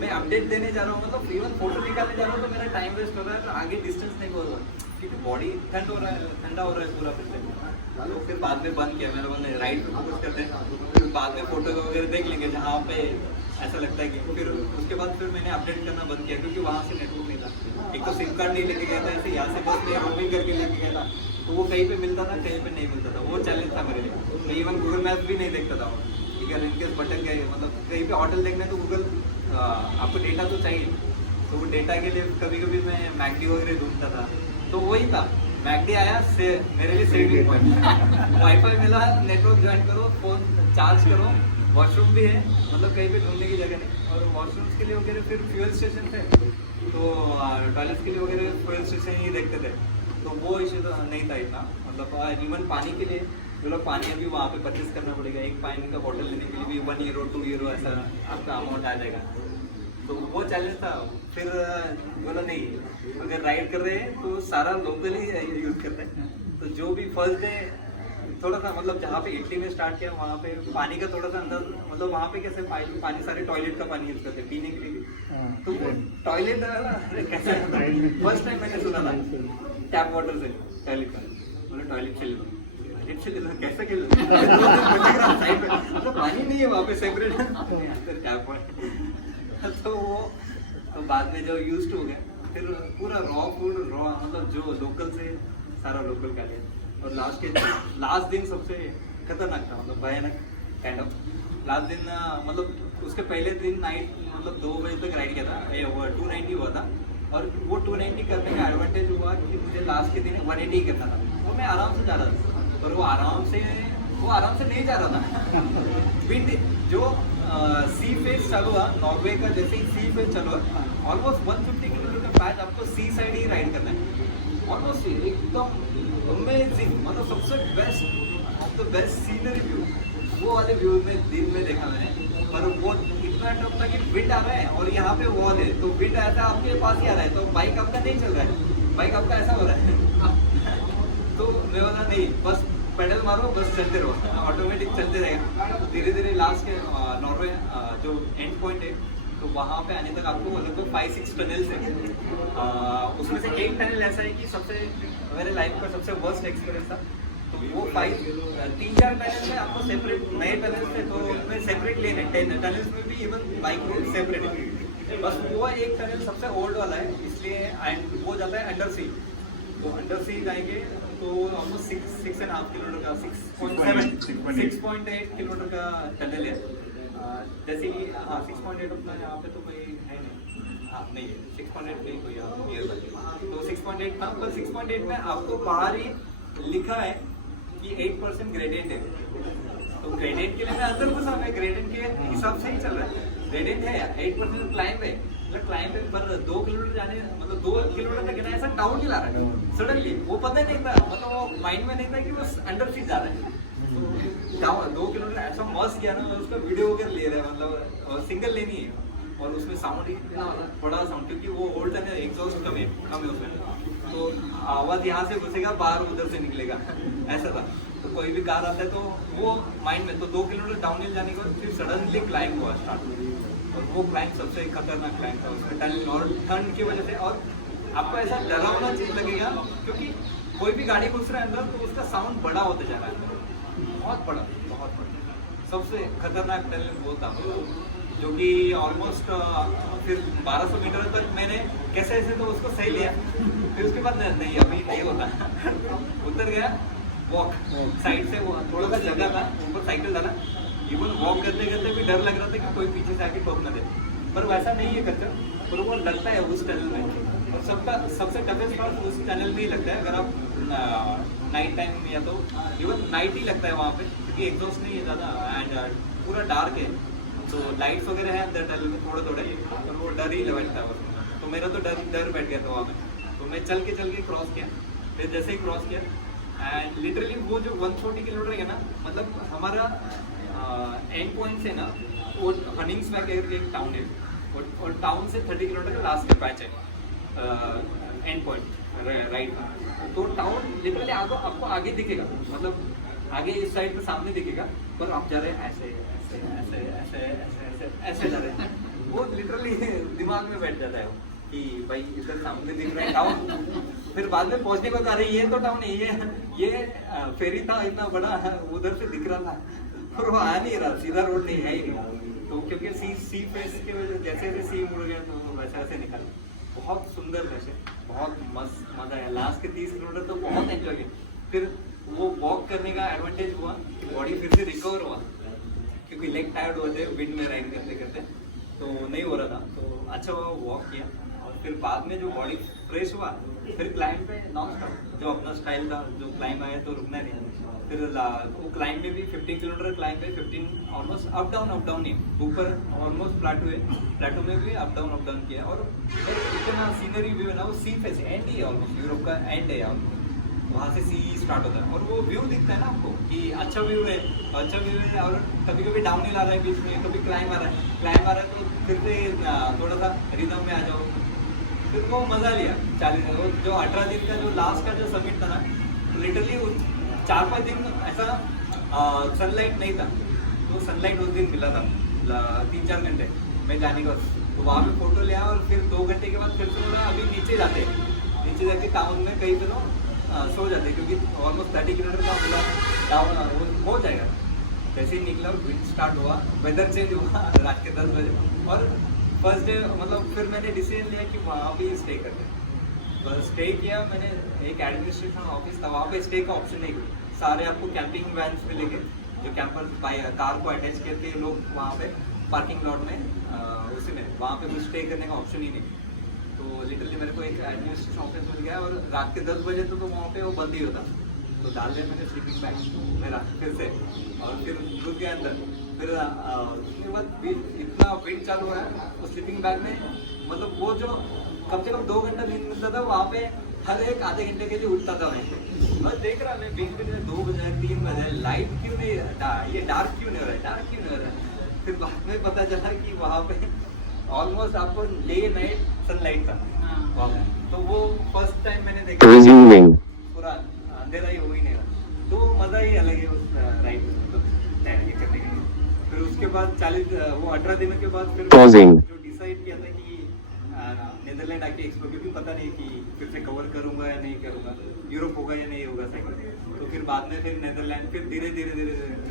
मैं अपडेट देने जा रहा हूँ, मतलब इवन फोटो निकालने जा रहा हूँ तो मेरा टाइम वेस्ट हो रहा है, तो आगे डिस्टेंस नहीं हो रहा, क्योंकि बॉडी ठंडा हो रहा है पूरा फिर से। तो फिर बाद में बंद किया, मेरे बोलने राइड पे फोकस करते हैं, फिर बाद में फोटो वगैरह देख लेंगे जहाँ पे ऐसा लगता है कि। फिर उसके बाद फिर मैंने अपडेट करना बंद किया, क्योंकि वहाँ से नेटवर्क नहीं था। एक तो सिम कार्ड नहीं लेके गया था, ऐसे यहाँ से बस में रोमिंग करके लेके गया था, तो वो कहीं पे मिलता था, कहीं पे नहीं मिलता था। वो चैलेंज था मेरे लिए। मैं इवन गूगल मैप भी नहीं देखता था, अगर इनकेस भटक गए, मतलब कहीं पे होटल देखना तो गूगल आपको डेटा तो चाहिए, तो वो डेटा के लिए कभी कभी मैं मैकडी वगैरह ढूंढता था। तो वही था, मैकडी आया से मेरे लिए सेविंग पॉइंट। वाईफाई मिला, नेटवर्क ज्वाइन करो, फोन चार्ज करो, वॉशरूम भी है, मतलब कहीं पे ढूंढने की जगह नहीं। और वॉशरूम्स के लिए वगैरह फिर फ्यूल स्टेशन थे, तो टॉयलेट्स के लिए वगैरह फ्यूल स्टेशन ही देखते थे, तो वो इशू तो नहीं था इतना। मतलब इवन पानी के लिए जो लोग पानी अभी वहाँ पे परचेस करना पड़ेगा, एक पानी का बॉटल लेने के लिए भी 1 यूरो 2 यूरो ऐसा आपका अमाउंट आ जाएगा, तो वो चैलेंज था। फिर बोला नहीं, अगर राइड कर रहे हैं तो सारा लोकल ही यूज़ करते हैं। तो जो भी फर्स्ट डे थोड़ा सा, मतलब जहाँ पे इटली में स्टार्ट किया वहाँ पे पानी का थोड़ा सा अंदर, मतलब वहाँ पे कैसे पानी सारे टॉयलेट का पानी यूज़ करते हैं पीने के लिए, तो टॉयलेट कैसे फर्स्ट टाइम मैंने सुना था टैप वाटर से टॉयलेट का, मतलब टॉयलेट चले कैसे खेल मतलब पानी नहीं है वहाँ पे सेपरेट टैप वाटर। तो वो तो बाद में जो यूज्ड हो गया, फिर पूरा रॉ फूड रॉ, मतलब जो लोकल से सारा लोकल खा लिया। और लास्ट दिन सबसे खतरनाक था, मतलब भयानक काइंड ऑफ। लास्ट दिन मतलब उसके पहले दिन नाइट मतलब 2 बजे तक राइड किया था, 290 हुआ था। और वो 290 करने का एडवांटेज हुआ कि मुझे लास्ट के दिन 180 करना था, तो मैं आराम से जा रहा था। और वो आराम से नहीं जा रहा था। विंड जो सी फेस चालू हुआ नॉर्वे का, जैसे ही सी फेस चालू हुआ ऑलमोस्ट 150 किलोमीटर का पैच आपको सी साइड ही राइड करना है। ऑलमोस्ट एकदम अमेजिंग, मतलब सबसे best of the best scenery view, वो वाले व्यू में दिन में देखा मैंने। पर वो इतना टफ था कि विंड आ रहा है और यहाँ पे वॉल है, तो विंड ऐसा आपके पास ही आ रहा है, तो बाइक आपका नहीं चल रहा है, बाइक आपका ऐसा हो रहा है। तो मैं बोला नहीं, बस पेडल मारो, बस चलते रहो, ऑटोमेटिक चलते रहेगा। तो धीरे धीरे लास्ट के नॉर्वे जो एंड पॉइंट है, तो वहाँ पे आने तक आपको लगभग 5-6 टनल्स है। उसमें से एक टनल ऐसा है कि सबसे मेरे लाइफ का सबसे वर्स्ट एक्सपीरियंस था। तो वो 3-4 टनल्स में आपको सेपरेट, नए टनल्स थे तो उनमें सेपरेट लेने, 10 टनल्स में भी इवन बाइक रोड सेपरेट है। बस वो एक टनल सबसे ओल्ड वाला है, इसलिए एंड वो जाता है अंडर सी। तो अंडर सी जाएंगे तो ऑलमोस्ट 6.5 किलोमीटर का 6.8 किलोमीटर का टनल है। जैसे कि 6.8 अपना यहाँ पे तो कोई है नहीं है, 6.8 नहीं कोई नियर बाई, तो 6.8 था। पर 6.8 में आपको बाहर ही लिखा है कि 8% ग्रेडियंट है। तो ग्रेडियंट के लिए मैं अंदर घुसा, मैं ग्रेडियंट के हिसाब से ही चल रहा है। ग्रेडियंट है 8% क्लाइंब है, मतलब क्लाइंब है, पर 2 किलोमीटर जाने, मतलब 2 किलोमीटर तक ऐसा डाउन ही ला रहा है सडनली। वो पता नहीं था, मतलब वो माइंड में नहीं था कि वो अंडर सीट जा रहा है। तो 2 किलोमीटर ऐसा मस्त किया ना, उसका वीडियो वगैरह ले रहा है, मतलब सिंगल लेनी है। और उसमें साउंड इतना बड़ा साउंड, क्योंकि वो ओल्ड है, एग्जॉस्ट कम है उसमें, तो आवाज यहाँ से घुसेगा, बाहर उधर से निकलेगा। ऐसा था। तो कोई भी कार आता है तो वो माइंड में, तो 2 किलोमीटर डाउनहिल जाने के बाद फिर सडनली क्लाइंब हुआ स्टार्ट। और वो क्लाइंब सबसे खतरनाक क्लाइंब था, उसमें टनल और ठंड की वजह से। और आपको ऐसा डरावना चीज लगेगा, क्योंकि कोई भी गाड़ी घुस रहा है अंदर तो उसका साउंड बड़ा होता जा रहा है, बहुत बड़ा। सबसे खतरनाक टनल वो था, जो कि ऑलमोस्ट फिर 1200 मीटर तक मैंने कैसे ऐसे तो उसको सही लिया। फिर उसके बाद नहीं, अभी नहीं होता। उतर गया, वॉक साइड से, वो थोड़ा सा जगह था, ऊपर साइकिल डाला। इवन वॉक करते करते भी डर लग रहा था कि कोई पीछे से आके ठोक ना दे, पर वैसा नहीं है कच्चा, पर वो लगता है उस टनल में। और सबसे टफेस्ट पार्ट उस टनल में ही लगता है, अगर आप नाइट टाइम या तो इवन नाइट ही लगता है वहाँ पे, क्योंकि एग्जॉस्ट नहीं है ज़्यादा एंड पूरा डार्क है। तो लाइट्स वगैरह है अंदर टनल में थोड़े, और वो डर ही लगता है उसमें। तो मेरा तो डर बैठ गया था वहाँ पे। तो मैं चल के क्रॉस किया। फिर जैसे ही क्रॉस किया एंड लिटरली वो जो 140 किलोमीटर है ना, मतलब हमारा एंड पॉइंट से ना, वो हनिंग्सबर्ग एक टाउन है, और टाउन से 30 किलोमीटर का लास्ट का पैच है एंड पॉइंट राइट। तो टाउन लिटरली आपको आगे दिखेगा, मतलब आगे इस साइड पे सामने दिखेगा, पर आप जा रहे हैं ऐसे ऐसे ऐसे ऐसे ऐसे ऐसे ऐसे जा रहे हैं। वो लिटरली दिमाग में बैठ जाता है कि भाई इधर सामने दिख रहा है टाउन। फिर बाद में पहुंचने को अरे ये तो टाउन है, ये फेरी था इतना बड़ा, उधर से दिख रहा था, और वो आ नहीं रहा, सीधा रोड नहीं है ही नहीं। तो क्योंकि सी फेस के वजह जैसे जैसे सी मुड़ गया तो वैसे वैसे निकला। बहुत सुंदर वैसे, बहुत मस्त मजा आया। लास्ट के 30 किलोमीटर तो बहुत एंजॉय किया। फिर वो वॉक करने का एडवांटेज हुआ, बॉडी फिर से रिकवर हुआ, क्योंकि लेग टायर्ड हुए थे विंड में राइड करते करते, तो नहीं हो रहा था। तो अच्छा वो वॉक किया, और फिर बाद में जो बॉडी फ्रेश हुआ, फिर क्लाइंब पे नॉन स्टॉप, जो अपना स्टाइल था, जो क्लाइंब आया तो रुकना नहीं। फिर वो क्लाइंब में भी 15 किलोमीटर क्लाइंब है, 15 ऑलमोस्ट अप डाउन ही, ऊपर ऑलमोस्ट प्लाटू है, प्लाटू में भी अप डाउन किया। और इतना सीनरी व्यू है ना, वो सी फेस एंड ही है, ऑलमोस्ट यूरोप का एंड है ऑलमोस्ट, वहाँ से सी स्टार्ट होता है। और वो व्यू दिखता है ना आपको कि अच्छा व्यू है। और कभी कभी डाउन हिल आ रहा है बीच में, कभी क्लाइंब आ रहा है, तो फिर से थोड़ा सा रिदम में आ जाओ। फिर वो मज़ा लिया 40 जो 18 दिन का जो लास्ट का जो समिट था ना, लिटरली 4-5 दिन ऐसा सनलाइट नहीं था, तो सनलाइट उस दिन मिला था 3-4 घंटे मैं जाने का। तो वहाँ पे फोटो लिया, और फिर 2 घंटे के बाद फिर से बोला अभी नीचे जाके टाउन में कहीं पे सो जाते, क्योंकि ऑलमोस्ट 30 किलोमीटर का बोला डाउन हो जाएगा। जैसे ही निकला, विंड स्टार्ट हुआ, वेदर चेंज हुआ रात के 10 बजे, और फर्स्ट डे मतलब फिर मैंने डिसीजन लिया कि वहाँ पे ही स्टे करते हैं। बस स्टे किया मैंने, एक एडमिनिस्ट्रेशन ऑफिस था, वहाँ पे स्टे का ऑप्शन नहीं था। सारे आपको कैंपिंग वैन्स मिलेंगे जो कैंपर कार को अटैच करके लोग वहाँ पे पार्किंग लॉट में उसी में वहाँ पे कुछ स्टे करने का ऑप्शन ही नहीं। तो लिटरली मेरे को एक एडमिनिस्ट्रेशन ऑफिस मिल गया और रात के 10 बजे तो वहाँ पे वो बंद ही होता। तो डाल दिया मैंने स्लीपिंग बैग मेरा फिर से, और फिर घुस गया अंदर। फिर उसके बाद इतना विंड चालू है तो स्लीपिंग बैग में मतलब वो जो कम से कम 2 घंटा नींद मिलता था, वहाँ पे हर एक आधे घंटे के लिए उठता था मैं। बस देख रहा मैं बीच में 2 बजे 3 बजे लाइट क्यों नहीं, ये डार्क क्यों नहीं हो रहा है, डार्क क्यों नहीं हो रहा है। फिर बाद में पता चला कि वहाँ पे ऑलमोस्ट आपको डे नाइट सनलाइट था वहाँ पे। तो वो फर्स्ट टाइम मैंने देखा पूरा अंधेरा ही हो ही नहीं रहा। तो मज़ा ही अलग है उस राइड में, मतलब तैरने करने के लिए। फिर उसके बाद 18 दिनों के बाद फिर जो डिसाइड किया था कि नीदरलैंड आके एक्सप्लोर, क्योंकि पता नहीं कि फिर से कवर करूंगा या नहीं करूंगा, यूरोप होगा या नहीं होगा साइकिल। तो फिर बाद में फिर नीदरलैंड, फिर धीरे धीरे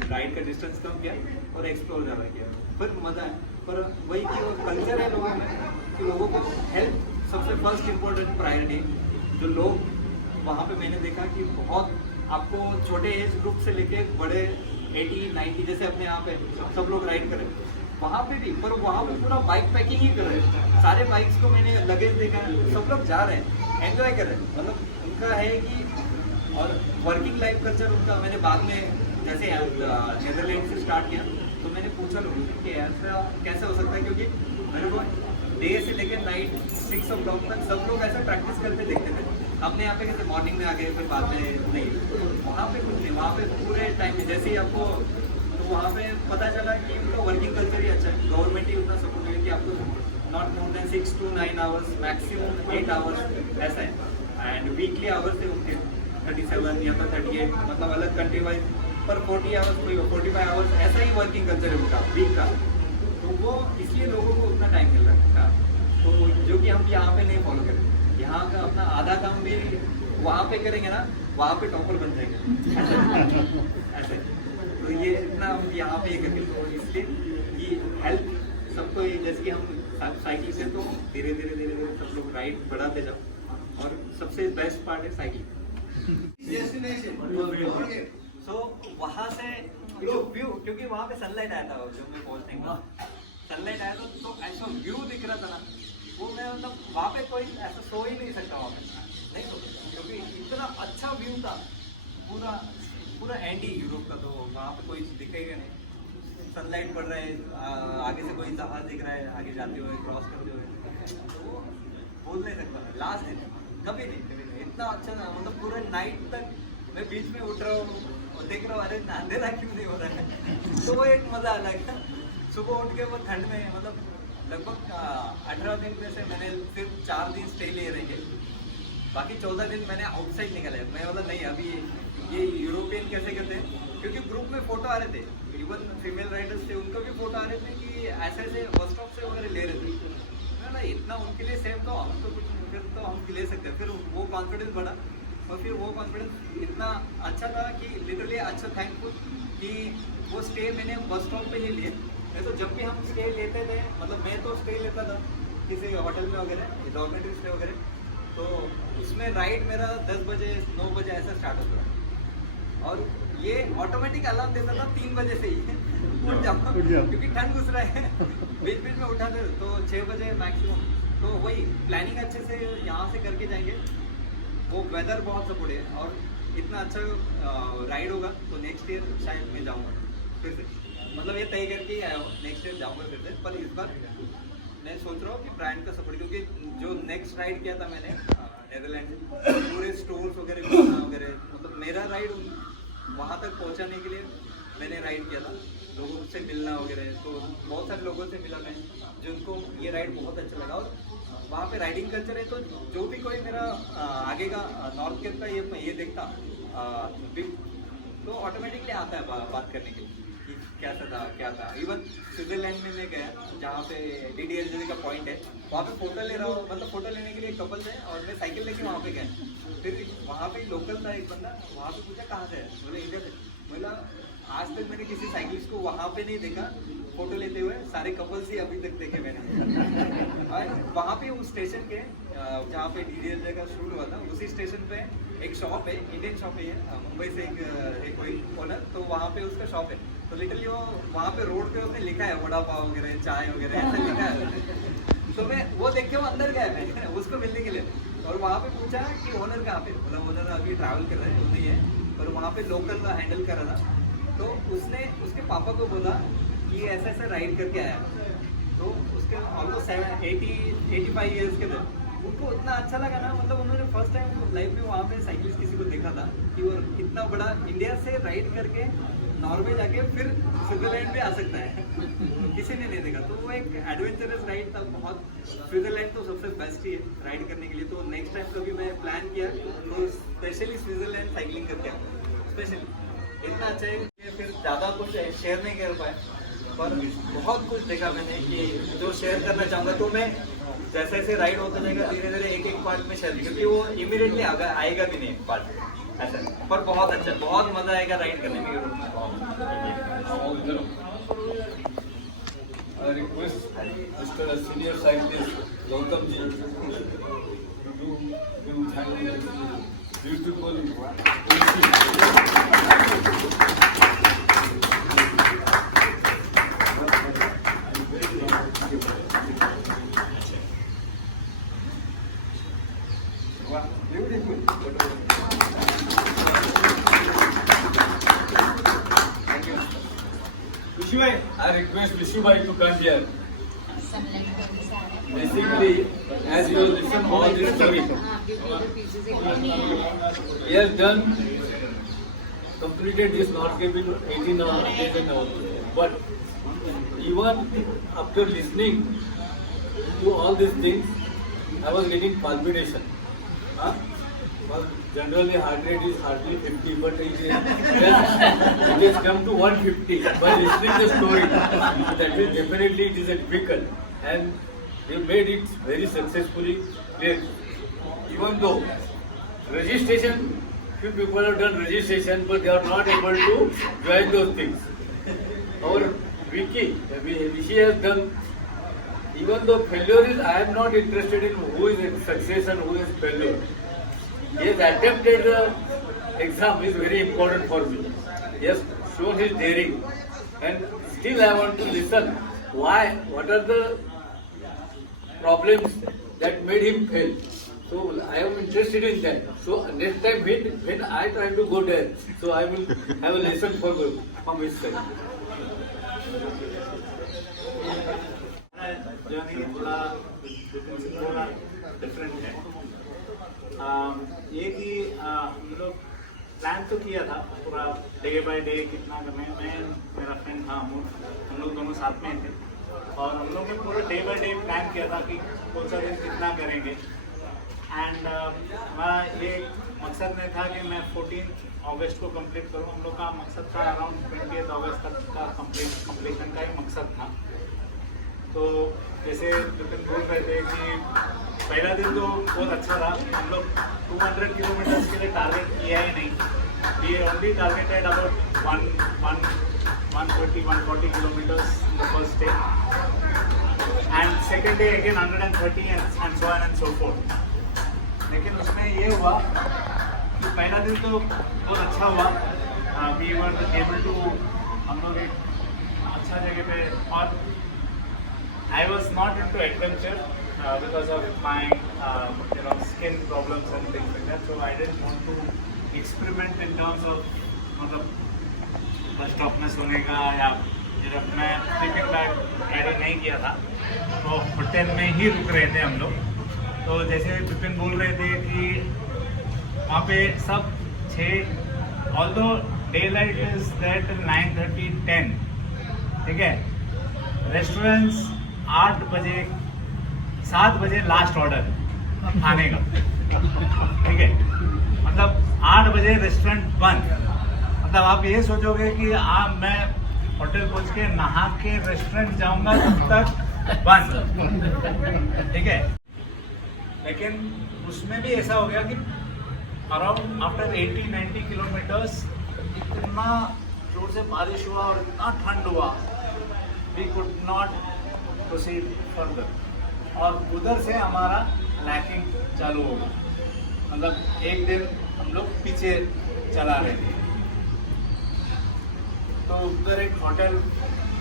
राइड का डिस्टेंस कम किया और एक्सप्लोर ज़्यादा किया। फिर मज़ा है, पर वही कि वो कल्चर है लोगों में कि लोगों को हेल्थ सबसे फर्स्ट इम्पोर्टेंट प्रायोरिटी। जो लोग वहाँ पे मैंने देखा कि बहुत आपको छोटे एज ग्रुप से लेके बड़े 80-90 जैसे अपने यहाँ पे सब लोग राइड करें वहाँ पे भी, पर वहाँ पे पूरा बाइक पैकिंग ही कर रहे हैं। सारे बाइक्स को मैंने लगेज देखा है, सब लोग जा रहे हैं, एंजॉय कर रहे हैं। मतलब उनका है कि, और वर्किंग लाइफ कल्चर उनका मैंने बाद में जैसे नीदरलैंड से स्टार्ट किया तो मैंने पूछा लोगों से कि ऐसा कैसे हो सकता है, क्योंकि मेरे को डे से लेकर नाइट 6 o'clock तक सब लोग ऐसा प्रैक्टिस करते देखते थे। हमने यहाँ पे कैसे मॉर्निंग में आ गए फिर बाद में नहीं, वहाँ पे कुछ नहीं, वहाँ पे पूरे टाइम में जैसे ही आपको, तो वहाँ पे पता चला कि उनका वर्किंग कल्चर ही अच्छा है। गवर्नमेंट ही उतना सपोर्ट है कि आपको not more than 6 to 9 hours, maximum 8 hours ऐसा है। एंड वीकली आवर्स है उनके 37 या तो 38, मतलब अलग कंट्री वाइज, पर 40 hours कोई 45 hours ऐसा ही वर्किंग कल्चर है उनका वीक का। तो वो इसलिए लोगों को उतना टाइम मिल रहा है, तो जो कि हम यहाँ पे नहीं फॉलो करें। यहाँ का अपना आधा काम भी वहाँ पे करेंगे ना, वहाँ पे टॉपर बन जाएंगे ऐसे। तो ये इतना हम यहाँ पे करके, तो इसलिए कि हेल्थ सबको, जैसे कि हम साइकिल से तो धीरे धीरे सब लोग राइड बढ़ाते जाओ, और सबसे बेस्ट पार्ट है साइकिल। सो वहाँ से जो व्यू, क्योंकि वहाँ पे सनलाइट आया था जब मैं पहुँचने का, सनलाइट आया था तो ऐसा व्यू दिख रहा था ना, वो मैं मतलब वहाँ पे कोई ऐसा सो ही नहीं सकता, वहाँ पे नहीं सो सकता, क्योंकि इतना अच्छा व्यू था पूरा एंडी यूरोप का। तो वहाँ पे कोई दिखेगा नहीं, सनलाइट पड़ रहा है, आगे से कोई जहाज दिख रहा है आगे जाते हुए, क्रॉस करते हुए, तो वो बोल नहीं सकता। लास्ट दिन कभी नहीं इतना अच्छा था, मतलब पूरे नाइट तक मैं बीच में उठ रहा हूँ और देख रहा हूँ अरे अंधेरा क्यों नहीं हो रहा है। तो वो एक मज़ा अलग है। सुबह उठ के वो ठंड में, मतलब लगभग 18 दिन में से मैंने सिर्फ 4 दिन स्टे ले रहेंगे, बाकी 14 दिन मैंने आउटसाइड निकाले। मैं बोला नहीं, अभी ये यूरोपियन कैसे करते हैं, क्योंकि ग्रुप में फोटो आ रहे थे, इवन फीमेल राइडर्स थे, उनको भी फोटो आ रहे थे कि ऐसे ऐसे बस स्टॉप से वगैरह ले रहे थे। ना इतना उनके लिए सेफ, तो हम तो कुछ फिर तो हम ले सकते हैं। फिर वो कॉन्फिडेंस बढ़ा, और फिर वो कॉन्फिडेंस इतना अच्छा था कि लिटरली अच्छा थैंकफुल कि वो स्टे मैंने बस स्टॉप पे ही लिए। नहीं तो जब भी हम स्टे लेते थे, मतलब मैं तो स्टे लेता था किसी होटल में वगैरह, डॉर्मेटरी स्टे वगैरह, तो उसमें राइड मेरा 10 बजे 9 बजे ऐसा स्टार्ट होता था, और ये ऑटोमेटिक अलार्म देता था 3 बजे से ही उठ जाओ, क्योंकि ठंड घुस रहा है। बीच बीच में उठाते तो 6 बजे मैक्सिमम। तो वही प्लानिंग अच्छे से यहाँ से करके जाएंगे, वो वेदर बहुत सपोर्ट है, और इतना अच्छा राइड होगा तो नेक्स्ट ईयर शायद मैं जाऊँगा फिर से, मतलब ये तय करके ही आया हूँ, नेक्स्ट ईयर जाऊँगा फिर से। पर इस बार मैं सोच रहा हूँ कि ब्रांड का सपोर्ट, क्योंकि जो नेक्स्ट राइड किया था मैंने नीदरलैंड से, पूरे स्टोर्स वगैरह वगैरह, मतलब मेरा राइड वहाँ तक पहुँचाने के लिए मैंने राइड किया था, लोगों से मिलना वगैरह। तो बहुत सारे लोगों से मिला मैं, जिनको ये राइड बहुत अच्छा लगा। और वहाँ पे राइडिंग कल्चर है, तो जो भी कोई मेरा आगे का नॉर्थ कैप का ये देखता तो ऑटोमेटिकली आता है बात करने के लिए कि कैसा था क्या था। इवन स्विट्जरलैंड में मैं गया, जहाँ पे DDLJ का पॉइंट है, वहाँ पे फोटो ले रहा हूँ, मतलब फोटो लेने के लिए कपल है, और मैं साइकिल लेके वहाँ पे गया। फिर वहाँ पे लोकल था एक बंदा, वहाँ पे पूछा कहाँ से है, बोले इंडिया से। बोला आज तक मैंने किसी साइकिलिस्ट को वहाँ पे नहीं देखा फोटो लेते हुए सारे कपल्स ही अभी तक देखे मैंने। और वहाँ पे उस स्टेशन के जहाँ पे डीजे का शूट हुआ था, उसी स्टेशन पे एक शॉप है, इंडियन शॉप है, मुंबई से एक कोई ओनर, तो वहाँ पे उसका शॉप है। तो लिटरली वो वहाँ पे रोड पे उसने लिखा है वड़ा पाव वगैरह, चाय वगैरह ऐसा लिखा है। तो मैं वो देख के वो अंदर गया मैं उसको मिलने के लिए, और वहाँ पे पूछा कि ओनर कहाँ पे, बोला ओनर अभी ट्रैवल कर रहे हैं, वो नहीं है, पर वहाँ पे लोकल हैंडल कर रहा था। तो उसने उसके पापा को बोला कि ऐसा ऐसा राइड करके आया। तो उसके ऑलमोस्ट 85 ईयर्स के थे। उनको इतना अच्छा लगा ना, मतलब उन्होंने फर्स्ट टाइम लाइफ में वहाँ पे साइकिलिस्ट किसी को देखा था कि वो इतना बड़ा इंडिया से राइड करके नॉर्वे जाके फिर स्विट्जरलैंड भी आ सकता है। किसी ने नहीं देखा। तो वो एक एडवेंचरस राइड था बहुत। स्विट्जरलैंड तो सबसे बेस्ट ही है राइड करने के लिए। तो नेक्स्ट टाइम कभी मैं प्लान किया तो स्पेशली स्विट्जरलैंड साइकिलिंग करके आऊँ स्पेशली। इतना अच्छा है कि फिर ज़्यादा कुछ शेयर नहीं कर पाए, पर बहुत कुछ देखा मैंने कि जो शेयर करना चाहूँगा। तो मैं जैसे जैसे राइड होता जाएगा धीरे धीरे एक एक पार्ट में शेयर, क्योंकि वो इमीडिएटली आएगा भी नहीं पार्ट ऐसा। पर बहुत अच्छा, बहुत मज़ा आएगा राइड करने में। Request mister senior scientist Gautam ji beautiful I request Vishu to come here. Basically, as you listen all this story, he has completed this North Cape in 18 days and all. But even after listening to all these things, I was getting palpitation. Well, generally heart rate is hardly 50, but it has come to 150 by listening the story. That is definitely it is difficult, and they made it very successfully. Even though registration, few people have done registration, but they are not able to join those things. Our Vicky has done. Even though failure is, I am not interested in who is in success and who is failure. He has attempted the exam is very important for me. He has shown his daring, and still I want to listen. Why? What are the problems that made him fail? So I am interested in that. So next time when I try to go there, so I will have a lesson from his side. Journey थोड़ा different है। ये कि हम लोग plan तो किया था पूरा डे बाय डे कितना करने। मैं मेरा फ्रेंड था हम लोग दोनों साथ में थे, और हम लोग ने पूरा डे बाय डे प्लान किया था कि कौन सा दिन कितना करेंगे। एंड हमारा ये मकसद में था कि मैं 14 अगस्त को कंप्लीट करूँ। हम लोग का मकसद था अराउंड 28 अगस्त तक का कंप्लीशन का ही मकसद था। तो जैसे विपिन बोल रहे थे कि पहला दिन तो बहुत अच्छा था। हम लोग 200 किलोमीटर्स के लिए टारगेट किया ही नहीं। We only targeted about 140 kilometers in the first day, and second day again 130 and so on and so forth. लेकिन उसमें ये हुआ कि पहला दिन तो बहुत अच्छा हुआ। We were able to, हम लोग एक अच्छा जगह पे, और I was not into adventure because of my skin problems and things like that. So I didn't want to experiment in terms of मतलब बस टॉपनेस होने का, या जब मैं स्लीपिंग बैग कैरी नहीं किया था तो होटल में ही रुक रहे थे हम लोग। तो जैसे विपिन बोल रहे थे कि वहाँ पे सब 6, although day light is that 9:30 10, ठीक है। रेस्टोरेंट्स 8 बजे 7 बजे लास्ट ऑर्डर खाने का, ठीक है। मतलब 8 बजे रेस्टोरेंट बंद। मतलब आप ये सोचोगे कि मैं होटल पहुंच के नहा के रेस्टोरेंट जाऊंगा तब तक बंद, ठीक है। लेकिन उसमें भी ऐसा हो गया कि अराउंड आफ्टर 80-90 किलोमीटर्स इतना जोर से बारिश हुआ और इतना ठंड हुआ we could not proceed further. और उधर से हमारा लैकिंग चालू हो गया, मतलब एक दिन हम लोग पीछे चला रहे थे। तो उधर एक होटल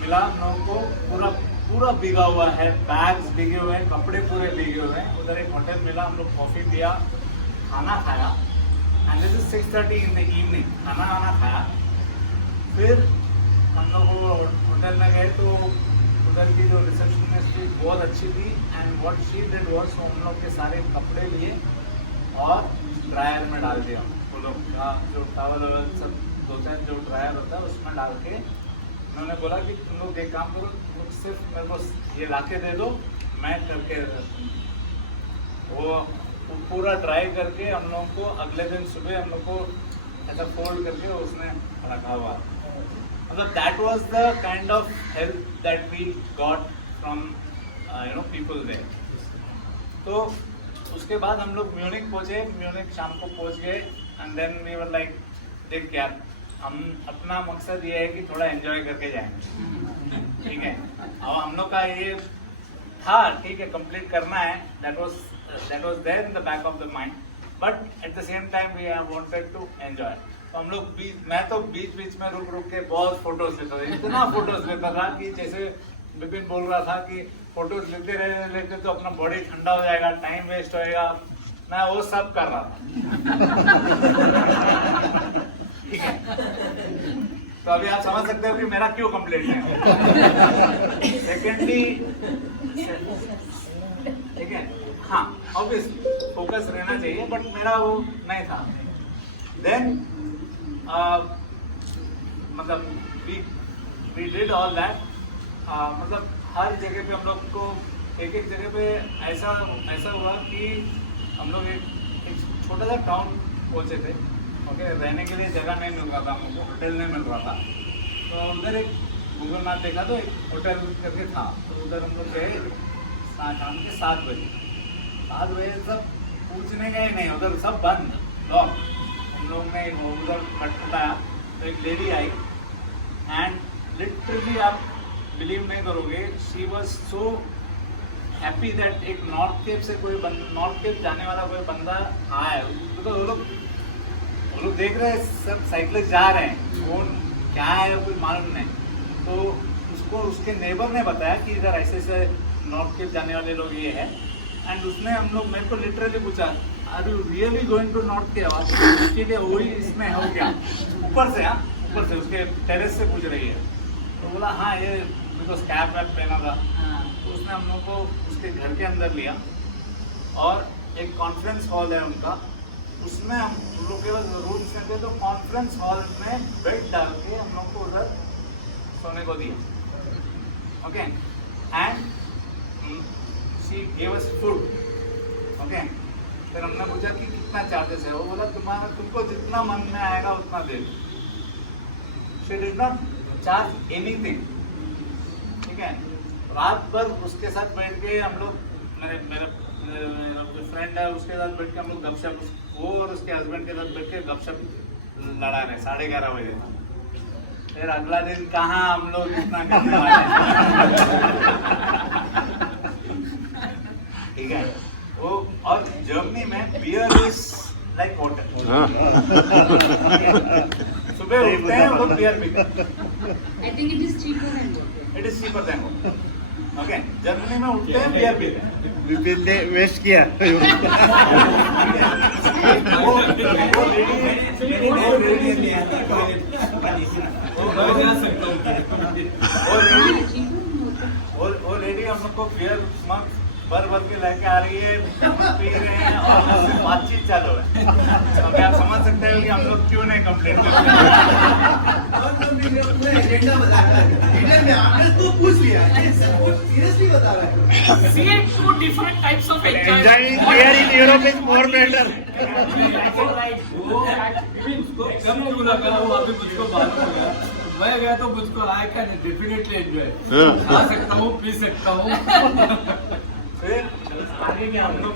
मिला हम लोगों को, पूरा पूरा भीगा हुआ है, बैग्स भीगे हुए हैं, कपड़े पूरे भीगे हुए हैं। उधर एक होटल मिला, हम लोग कॉफ़ी पिया, खाना खाया, and this is 6:30 in the evening. खाना खाया, फिर हम लोग वो होटल में गए तो उधर की जो रिसेप्शनिस्ट थी बहुत अच्छी थी, and what she did was हम लोग के सारे कपड़े लिए और ड्रायर में डाल दिया। वो लोग का जो टावल सब दो चार जो ड्रायर होता है उसमें डाल के उन्होंने बोला कि तुम लोग एक काम करो, तुम लोग सिर्फ मेरे को ये ला के दे दो, मैं करके वो पूरा ड्राई करके हम लोग को अगले दिन सुबह हम लोग को ऐसा फोल्ड करके उसने रखा हुआ। मतलब that was the kind of help that we got from people there. तो उसके बाद हम लोग म्यूनिक पहुँचे, म्यूनिक शाम को पहुँच गए, and then we were like देख यार, हम अपना मकसद ये है कि थोड़ा एंजॉय करके जाएंगे, ठीक है। और हम लोग का ये था, ठीक है, कंप्लीट करना है, that was there in the back of the mind, but at the same time we wanted to enjoy. तो हम लोग मैं तो बीच में रुक के बहुत फोटोज लेता था, इतना फोटोज लेता था कि जैसे विपिन बोल रहा था कि फोटोज लेते तो अपना बॉडी ठंडा हो जाएगा, टाइम वेस्ट होएगा, मैं वो सब कर रहा था। ठीक है, तो अभी आप समझ सकते हो कि मेरा क्यों कंप्लेंट है। सेकेंडली, ठीक है, हाँ ऑब्वियसली फोकस रहना चाहिए, बट मेरा वो नहीं था। देन मतलब वी डिड ऑल दैट, मतलब हर जगह पे हम लोग को एक जगह पे ऐसा हुआ कि हम लोग एक छोटा सा टाउन पहुंचे थे, ओके। रहने के लिए जगह नहीं मिल रहा था हमको, होटल नहीं मिल रहा था। तो उधर एक गूगल मैप देखा तो एक होटल करके था, तो उधर हम लोग गए शाम के 7 बजे सब पूछने गए नहीं, उधर सब बंद लॉक। हम लोग ने उधर खटखटाया तो एक लेडी आई, एंड लिटरली आप बिलीव नहीं करोगे, she was so happy that एक नॉर्थ केप से कोई नॉर्थ केप जाने वाला कोई बंदा आया है। तो वो लोग देख रहे हैं सब साइकिलिस्ट जा रहे हैं, कौन क्या है कोई मालूम नहीं। तो उसको उसके नेबर ने बताया कि इधर ऐसे नॉर्थ केप जाने वाले लोग ये है, एंड उसने हम लोग मेरे को लिटरली पूछा, are you really going to North Cape? उसके लिए वही इसमें हो क्या? ऊपर से उसके टेरेस से पूछ रही है। तो बोला हाँ, ये बिकॉज कैप वैप पहना था। तो उसने हम लोग को उसके घर के अंदर लिया, और एक कॉन्फ्रेंस हॉल है उनका, उसमें हम लोग के रूम्स में थे, तो कॉन्फ्रेंस हॉल में बेड डाल के हम लोग को उधर सोने को दिया, okay. And she give us food, okay. फिर हमने पूछा कि कितना चार्जेस है, वो बोला तुमको जितना मन में आएगा उतना दे दो। She did not charge anything, ठीक है। रात भर उसके साथ बैठ के हम लोग, मेरा जो फ्रेंड है उसके साथ बैठ के हम लोग गपशप, वो और उसके हस्बैंड के साथ बैठ के गपशप लड़ा रहे 11:30 बजे। फिर अगला दिन कहाँ हम लोग इतना करने वाले, ठीक है। वो और जर्मनी में बियर इज लाइक वाटर, सुबह उठते हैं वो बियर पीते हैं। I think it is cheaper than water. It is cheaper than water, okay. Germany में उठते हैं बियर पीते हैं। विपिन ने वेस्ट किया। वो लेडी हम लोग को बियर मग भर के लेके आ रही है, हम लोग पी रहे हैं और बातचीत चालू है। तो अभी आप समझ सकते हो कि हम लोग क्यों नहीं कंप्लेंट करते। Two different types of Enjoying beer in Europe is more better. उसको कम क्यों लगा, वो अभी मुझको मालूम हो गया। मैं गया तो मुझको आई कैन डेफिनेटली एंजॉय, खा सकता हूँ, पी सकता हूँ। फिर आगे में हम लोग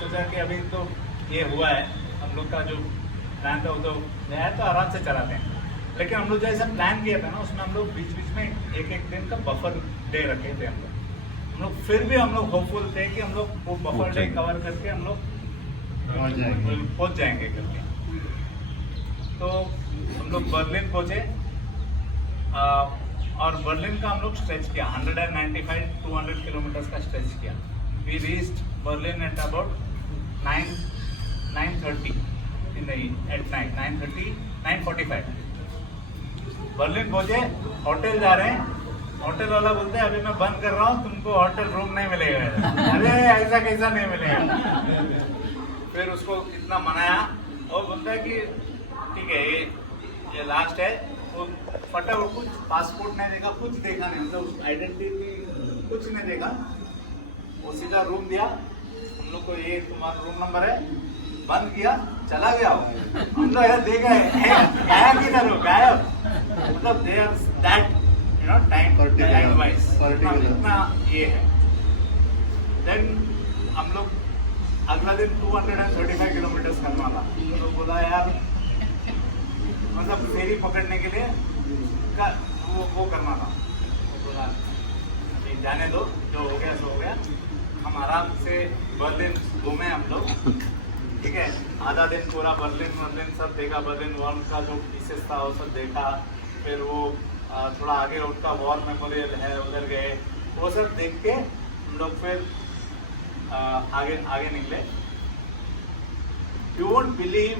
सोचा कि अभी तो ये हुआ है, हम लोग का जो प्लान था वो तो नया, तो आराम से चलाते हैं। लेकिन हम लोग जैसा प्लान किया था ना, उसमें हम लोग बीच बीच में एक एक दिन का बफर डे रखे थे हम लोग फिर भी हम लोग होपफुल थे कि हम लोग वो बफर डे कवर करके हम लोग पहुंच जाएंगे करके। तो हम लोग बर्लिन पहुंचे और बर्लिन का हम लोग स्ट्रेच किया 195-200 किलोमीटर का स्ट्रेच किया। We reached Berlin at about 9:30 in the at night 9:45 Berlin पहुंचे, होटल जा रहे हैं, होटल वाला बोलते हैं अभी मैं बंद कर रहा हूँ, तुमको होटल रूम नहीं मिलेगा। अरे ऐसा कैसा नहीं मिलेगा। फिर उसको इतना मनाया और बोलता है कि ठीक है ये लास्ट है। वो फटाफट कुछ पासपोर्ट नहीं देखा, कुछ देखा नहीं, मतलब आइडेंटिटी कुछ नहीं देखा। वो सीधा रूम दिया हम लोग को, ये तुम्हारा रूम नंबर है, बंद किया, चला गया। हम लोग यार देख गए गायब ही ना लो, गायब मतलब they are that you know timewise इतना ये है। देन हम लोग अगला दिन 235 किलोमीटर करना था। हम लोग बोला यार मतलब फेरी पकड़ने के लिए वो करना था। बोला अभी जाने दो, जो हो गया सो हो गया, हम आराम से बर्लिन घूमे हम लोग, ठीक है। आधा दिन पूरा बर्लिन सब देखा, बर्लिन वॉल का जो पीसेस था वो सब देखा। फिर वो थोड़ा आगे उनका वॉर मेमोरियल है, उधर गए, वो सब देख के हम लोग फिर आगे निकले। यू वोंट बिलीव,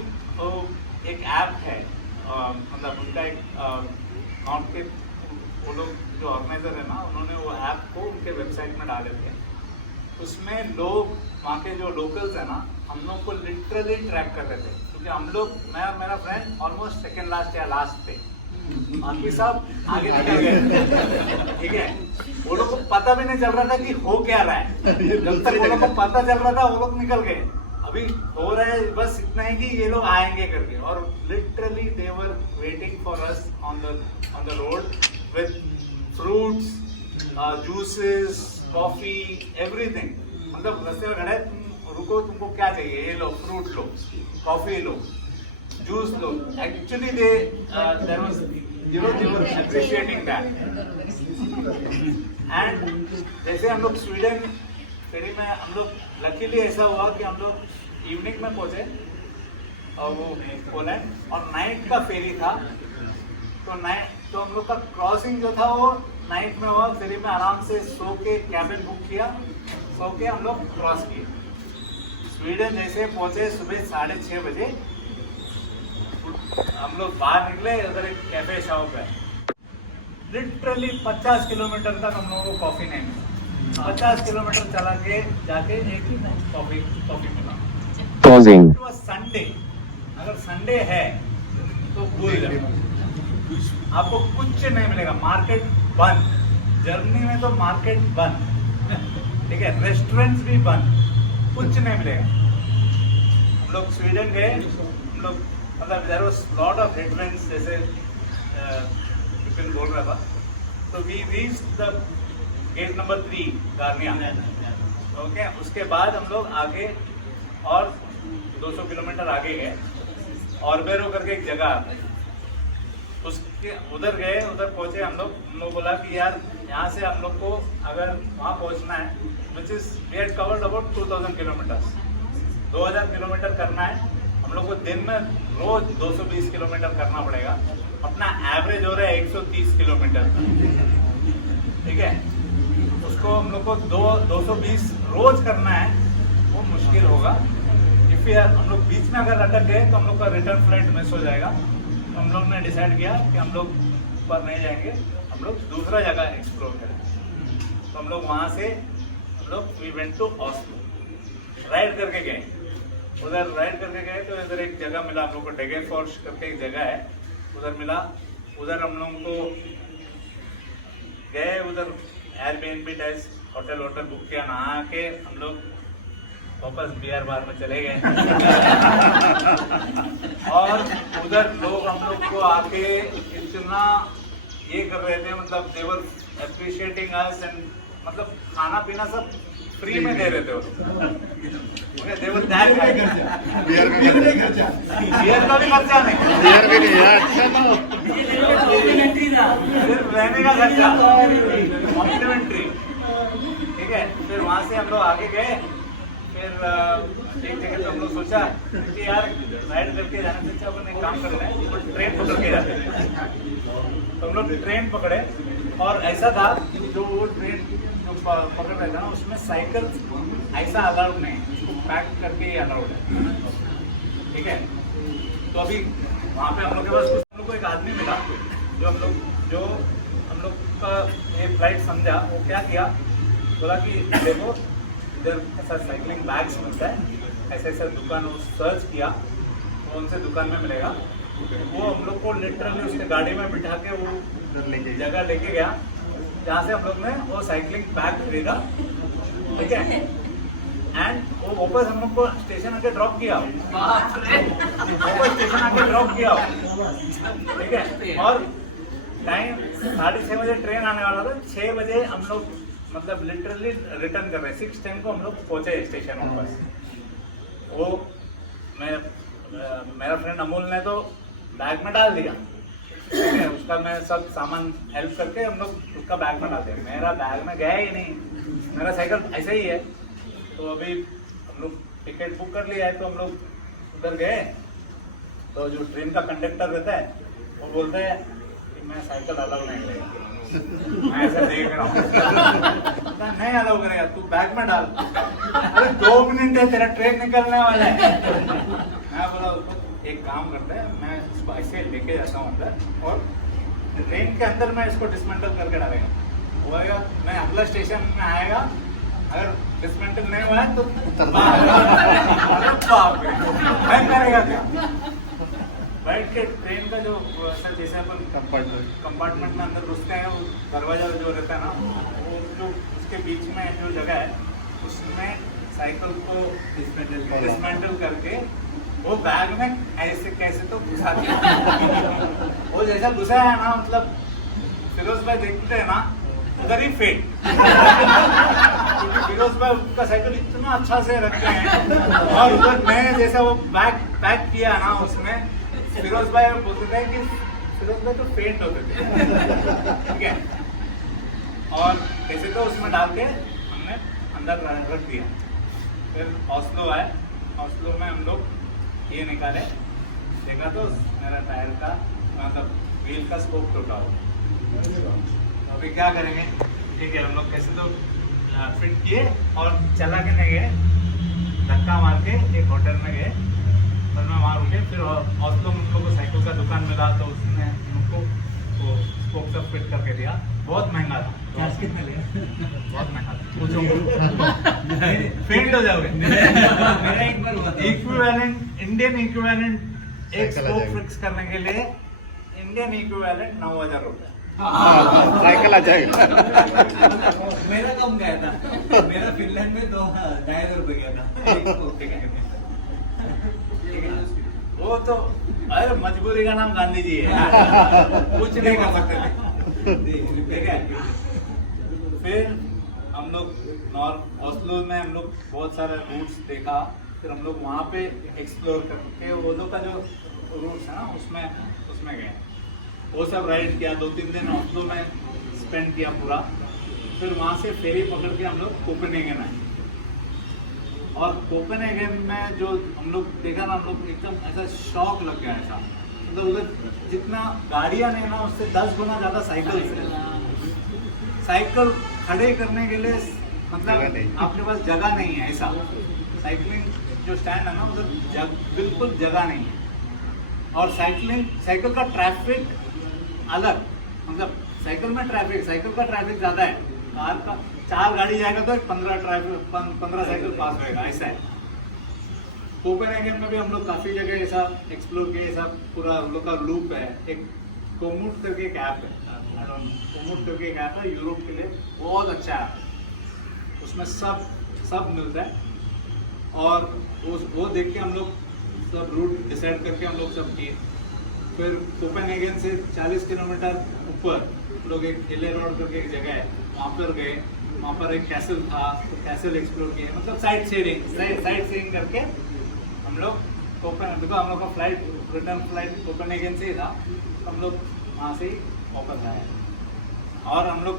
एक ऐप है, मतलब उनका एक नॉर्थ के वो लोग जो ऑर्गेनाइजर है ना, उन्होंने वो ऐप को उनके वेबसाइट में डाले थे। उसमें लोग वहाँ के जो लोकल्स है ना, हम लोग को लिटरली ट्रैक कर रहे थे, क्योंकि हम लोग, मैं और मेरा फ्रेंड ऑलमोस्ट सेकेंड लास्ट या लास्ट थे, बाकी सब आगे निकल गए, ठीक है। वो लोग को पता भी नहीं चल रहा था कि हो क्या रहा है। जब तक वो लोग को पता चल रहा था वो लोग निकल गए। अभी हो रहा है बस इतना ही कि ये लोग आएंगे करके, और literally they were waiting for us on the road with fruits, juices, coffee, everything. मतलब रास्ते में खड़े, तुम रुको, तुमको क्या चाहिए, ये लो, फ्रूट लो, कॉफी लो, जूस लो। Actually there was they were appreciating that. And जैसे हम लोग स्वीडन फेरी में, हम लोग लकीली ऐसा हुआ कि हम लोग इवनिंग में पहुंचे और वो पोलैंड, और नाइट का फेरी था। तो हम लोग का क्रॉसिंग जो था वो नाइट में हुआ। फेरी में आराम से सो के कैबिन बुक किया, सो के हम लोग क्रॉस किए। स्वीडन जैसे पहुंचे सुबह 6:30 बजे, हम लोग बाहर निकले, उधर एक कैफे शॉप है, लिटरली 50 किलोमीटर तक हम लोगों को कॉफी नहीं मिली। 50 किलोमीटर चला के जाके एक ही कॉफी मिला। संडे, अगर संडे है तो भूल जाओ, आपको कुछ नहीं मिलेगा, मार्केट बंद। जर्मनी में तो मार्केट बंद, ठीक है, रेस्टोरेंट्स भी बंद, कुछ नहीं मिलेगा। हम लोग स्वीडन गए, हम लोग मतलब there was lot of headwinds, जैसे विपिन बोल रहा था। तो we reached the gate number 3 गार्निया, ओके। उसके बाद हम लोग आगे और 200 किलोमीटर आगे गए, ऑर्बेरो करके एक जगह आता है, उसके उधर गए, उधर पहुंचे हम लोग बोला कि यार यहाँ से हम लोग को अगर वहाँ पहुँचना है, which is we had covered about 2000 kilometre, 2000 kilometre करना है हम लोग को। दिन में रोज 220 किलोमीटर करना पड़ेगा। अपना एवरेज हो रहा है 130 किलोमीटर, ठीक है। उसको हम लोग को 220 रोज करना है, वो मुश्किल होगा। इफ हम लोग बीच में अगर अटक गए तो हम लोग का रिटर्न फ्लाइट मिस हो जाएगा। तो हम लोग ने डिसाइड किया कि हम लोग ऊपर नहीं जाएंगे, हम लोग दूसरा जगह एक्सप्लोर करें। तो हम लोग वहाँ से we went to Oslo, ride करके गए। उधर राइड करके गए तो इधर एक जगह मिला हम लोग को, डेगरफॉर्स करके एक जगह है, उधर मिला। उधर हम लोगों को गए, उधर एयरबीएनबी टाइप होटल बुक किया, नहा के हम लोग वापस बियर बार में चले गए। और उधर लोग हम लोग को आके इतना ये कर रहे थे, मतलब दे वर एप्रिशिएटिंग अस, एंड मतलब खाना पीना सब फ्री में दे रहे थे वो। दे वो दैट बियर का खर्चा बियर का भी खर्चा नहीं, बियर भी नहीं यार, अच्छा ना सिर्फ रहने का खर्चा कॉम्प्लीमेंट्री। ठीक है, फिर वहाँ से हम लोग आगे गए। फिर एक जगह पे हम लोग सोचा कि यार राइड करके जाने से अच्छा अपन एक काम कर रहे हैं, ट्रेन पकड़ के जाते हैं। तो हम लोग ट्रेन पकड़े और ऐसा था जो वो ट्रेन जो पकड़ रहे थे ना, उसमें साइकिल ऐसा अलाउड नहीं है, उसको पैक करके ही अलाउड है। ठीक है, तो अभी वहाँ पे हम लोग के पास हम लोग को एक आदमी मिला जो हम लोग का ये फ्लाइट समझा। वो क्या किया, बोला कि देखो इधर ऐसा साइकिलिंग बैग्स मिलता है, ऐसे ऐसा दुकान। वो सर्च किया, कौन से दुकान में मिलेगा। वो हम लोग को लिटरली उसके गाड़ी में बिठा के वो जगह लेके गया जहाँ से हम लोग ने वो साइकिलिंग बैग खरीदा। ठीक है, एंड वो वापस हम लोग को स्टेशन आके ड्रॉप किया, वापस स्टेशन आके ड्रॉप किया। ठीक है, और टाइम 6:30 बजे ट्रेन आने वाला था, 6 बजे हम लोग मतलब लिटरली रिटर्न कर रहे हैं। 6:10 को हम लोग पहुंचे स्टेशन वापस। वो मेरा फ्रेंड अमूल ने तो बैग में डाल दिया। ठीक है, उसका मैं सब सामान हेल्प करके हम लोग उसका बैग में डाल दिया। मेरा बैग में गया ही नहीं, मेरा साइकिल ऐसे ही है। तो अभी हम लोग टिकट बुक कर लिया है, तो हम लोग उधर गए। तो जो ट्रेन का कंडक्टर रहता है वो बोलता है कि मैं साइकिल अलाउ नहीं करेगा। मैं ऐसा देख रहा हूँ, नहीं अलाउ करेगा, तू बैग में डाल। अरे 2 मिनट है, तेरा ट्रेन निकलने वाला है। मैं बोला उसको एक काम करते हैं, मैं इसको ऐसे लेके जाता हूँ अंदर और ट्रेन के अंदर मैं इसको डिसमेंटल करके डालेगा। वो आएगा, मैं अगला स्टेशन में आएगा, अगर डिसमेंटल नहीं हुआ है तो बाप रे, मैं करेगा क्या। बैठ के ट्रेन का जो ऐसा जैसे अपन कंपार्टमेंट में अंदर घुसते हैं, वो दरवाजा जो रहता है ना, वो जो उसके बीच में जो जगह है उसमें साइकिल को डिसमेंटल करके वो बैग में ऐसे कैसे तो घुसा दिया। वो जैसा घुसा है ना, मतलब फिरोज भाई देखते हैं ना उधर ही फेंक, क्योंकि फिरोज भाई उसका साइकिल इतना अच्छा से रखते हैं। और उधर मैं जैसा वो बैग पैक किया ना, उसमें फिरोज भाई बोलते थे कि फिरोज भाई तो पेंट होते थे। ठीक है, और कैसे तो उसमें डाल के हमने अंदर रख दिया। फिर ऑस्लो आए, ऑस्लो में हम लोग ये निकाले, देखा तो मेरा टायर का मतलब व्हील का स्पोक टूटा हुआ। अभी क्या करेंगे, ठीक है, हम लोग कैसे तो फिट किए और चला के नहीं गए, धक्का मार के एक होटल में गए। फिर मैं वहाँ रुके, फिर ऑस्लो में हम लोग को साइकिल का दुकान मिला, तो उसने उनको वो स्पोक सब फिट करके दिया। बहुत महंगा था। चार्ज कितने लिया? बहुत महंगा था, पूछो फेंट हो जाओगे। मेरा एक बार हुआ था। इक्विवेलेंट, इंडियन इक्विवेलेंट एक स्पोक फिक्स करने के लिए इंडियन इक्विवेलेंट 9,000 रुपये। साइकिल आ जाएगा। मेरा कम गया था, मेरा फिनलैंड में 2,500 रुपये गया था। ठीक है, वो तो अरे मजबूरी का नाम गांधी जी है, कुछ नहीं कर सकते थे। ठीक है, फिर हम लोग ऑस्लो में हम लोग बहुत सारे रूट्स देखा। फिर हम लोग वहाँ पे एक्सप्लोर करके वो लोग का जो रूट्स है ना उसमें गए, वो सब राइड किया। 2-3 दिन ऑस्लो में स्पेंड किया पूरा। फिर वहाँ से फेरी पकड़ के हम लोग कोपेनहेगन आए। और कोपेनहेगन में जो हम लोग देखा ना, हम लोग एकदम ऐसा शौक लग गया ऐसा, मतलब उधर जितना गाड़ियाँ नहीं ना, उससे 10 गुना ज़्यादा साइकिल है। साइकिल खड़े करने के लिए मतलब आपके पास जगह नहीं है। ऐसा साइकिलिंग जो स्टैंड है ना, उधर बिल्कुल जगह नहीं है। और साइकिल का ट्रैफिक अलग, मतलब साइकिल का ट्रैफिक ज़्यादा है। कार का 4 गाड़ी जाएगा तो 15 साइकिल पास होएगा, ऐसा है। कोपेनहेगन में भी हम लोग काफ़ी जगह ऐसा एक्सप्लोर किए। ऐसा पूरा हम लोग का लूप है। एक कोमूट करके एक ऐप है, कोमूट करके एक ऐप है यूरोप के लिए, बहुत अच्छा है। उसमें सब मिलता है। और वो देख के हम लोग सब रूट डिसाइड करके हम लोग सब किए। फिर कोपेनहेगन से 40 किलोमीटर ऊपर लोग एक खेले रोड करके एक जगह है, वहाँ पर गए, वहाँ पर एक कैसल था, कैसल एक्सप्लोर किए, मतलब साइट सीइंग करके हम लोग देखो हम लोग का रिटर्न फ्लाइट कोपेनहेगन से ही था, हम लोग वहाँ से ही वापस आए। और हम लोग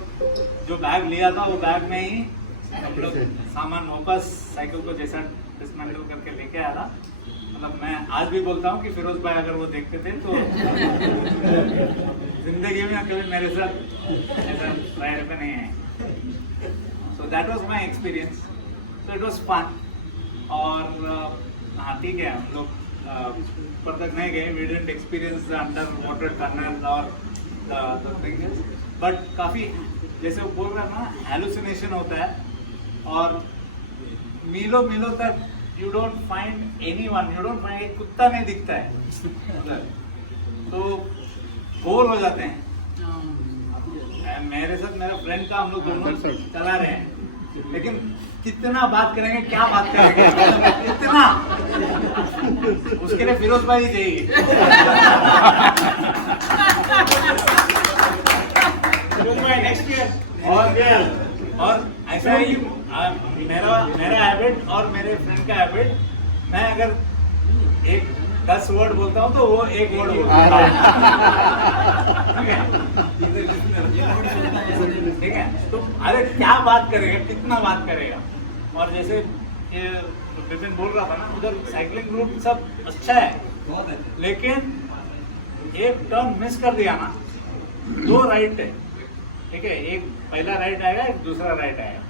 जो बैग लिया था वो बैग में ही हम लोग सामान वापस साइकिल को जैसा डिसमेंटल करके लेके आया था। मतलब मैं आज भी बोलता हूँ कि फिरोज भाई अगर वो देखते थे तो जिंदगी में कभी मेरे साथ ऐसा राइड पे नहीं है। So that was my experience, so it was fun. और हाँ ठीक है, हम लोग ऊपर तक नहीं गए, we didn't experience underwater tunnel और बट काफ़ी जैसे वो बोल रहा है ना, हेलुसिनेशन होता है और मीलों मीलों तक you don't find anyone, you don't find, एक कुत्ता नहीं दिखता है उधर, तो बोर हो जाते हैं। मेरे साथ मेरा फ्रेंड का हम लोग दोनों चला रहे हैं, लेकिन कितना बात करेंगे, क्या बात करेंगे, इतना उसके लिए फिरोज भाई ही चाहिए। नेक्स्ट ईयर और ऐसा है कि मेरा हैबिट और मेरे फ्रेंड का हैबिट, मैं अगर 10 वर्ड बोलता हूँ तो वो 1 वर्ड बोलता है। ठीक है, तो अरे क्या बात करेगा, कितना बात करेगा। और जैसे ये विपिन बोल रहा था ना, उधर साइकिलिंग रूट सब अच्छा है, लेकिन एक टर्न मिस कर दिया ना, 2 राइट है, ठीक है, एक पहला राइट आएगा, एक दूसरा राइट आएगा।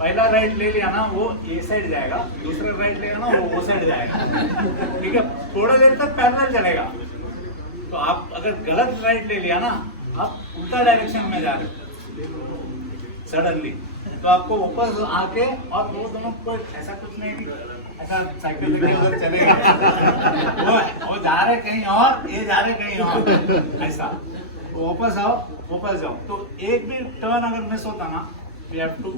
पहला राइट ले लिया ना वो ए साइड जाएगा, दूसरा राइट लेगा ना वो साइड जाएगा। ठीक है, थोड़ा देर तक पैरेलल चलेगा, तो आप अगर गलत राइट ले लिया ना, आप उल्टा डायरेक्शन में जा रहे सडनली, तो आपको वापस आके, और वो दोनों को ऐसा कुछ नहीं ऐसा साइकिल लेके उधर चलेगा, वो जा रहे कहीं और, ये जा रहे कहीं और, ऐसा वापस आओ, वापस जाओ। तो एक भी टर्न अगर मिस होता ना, वी हैव टू,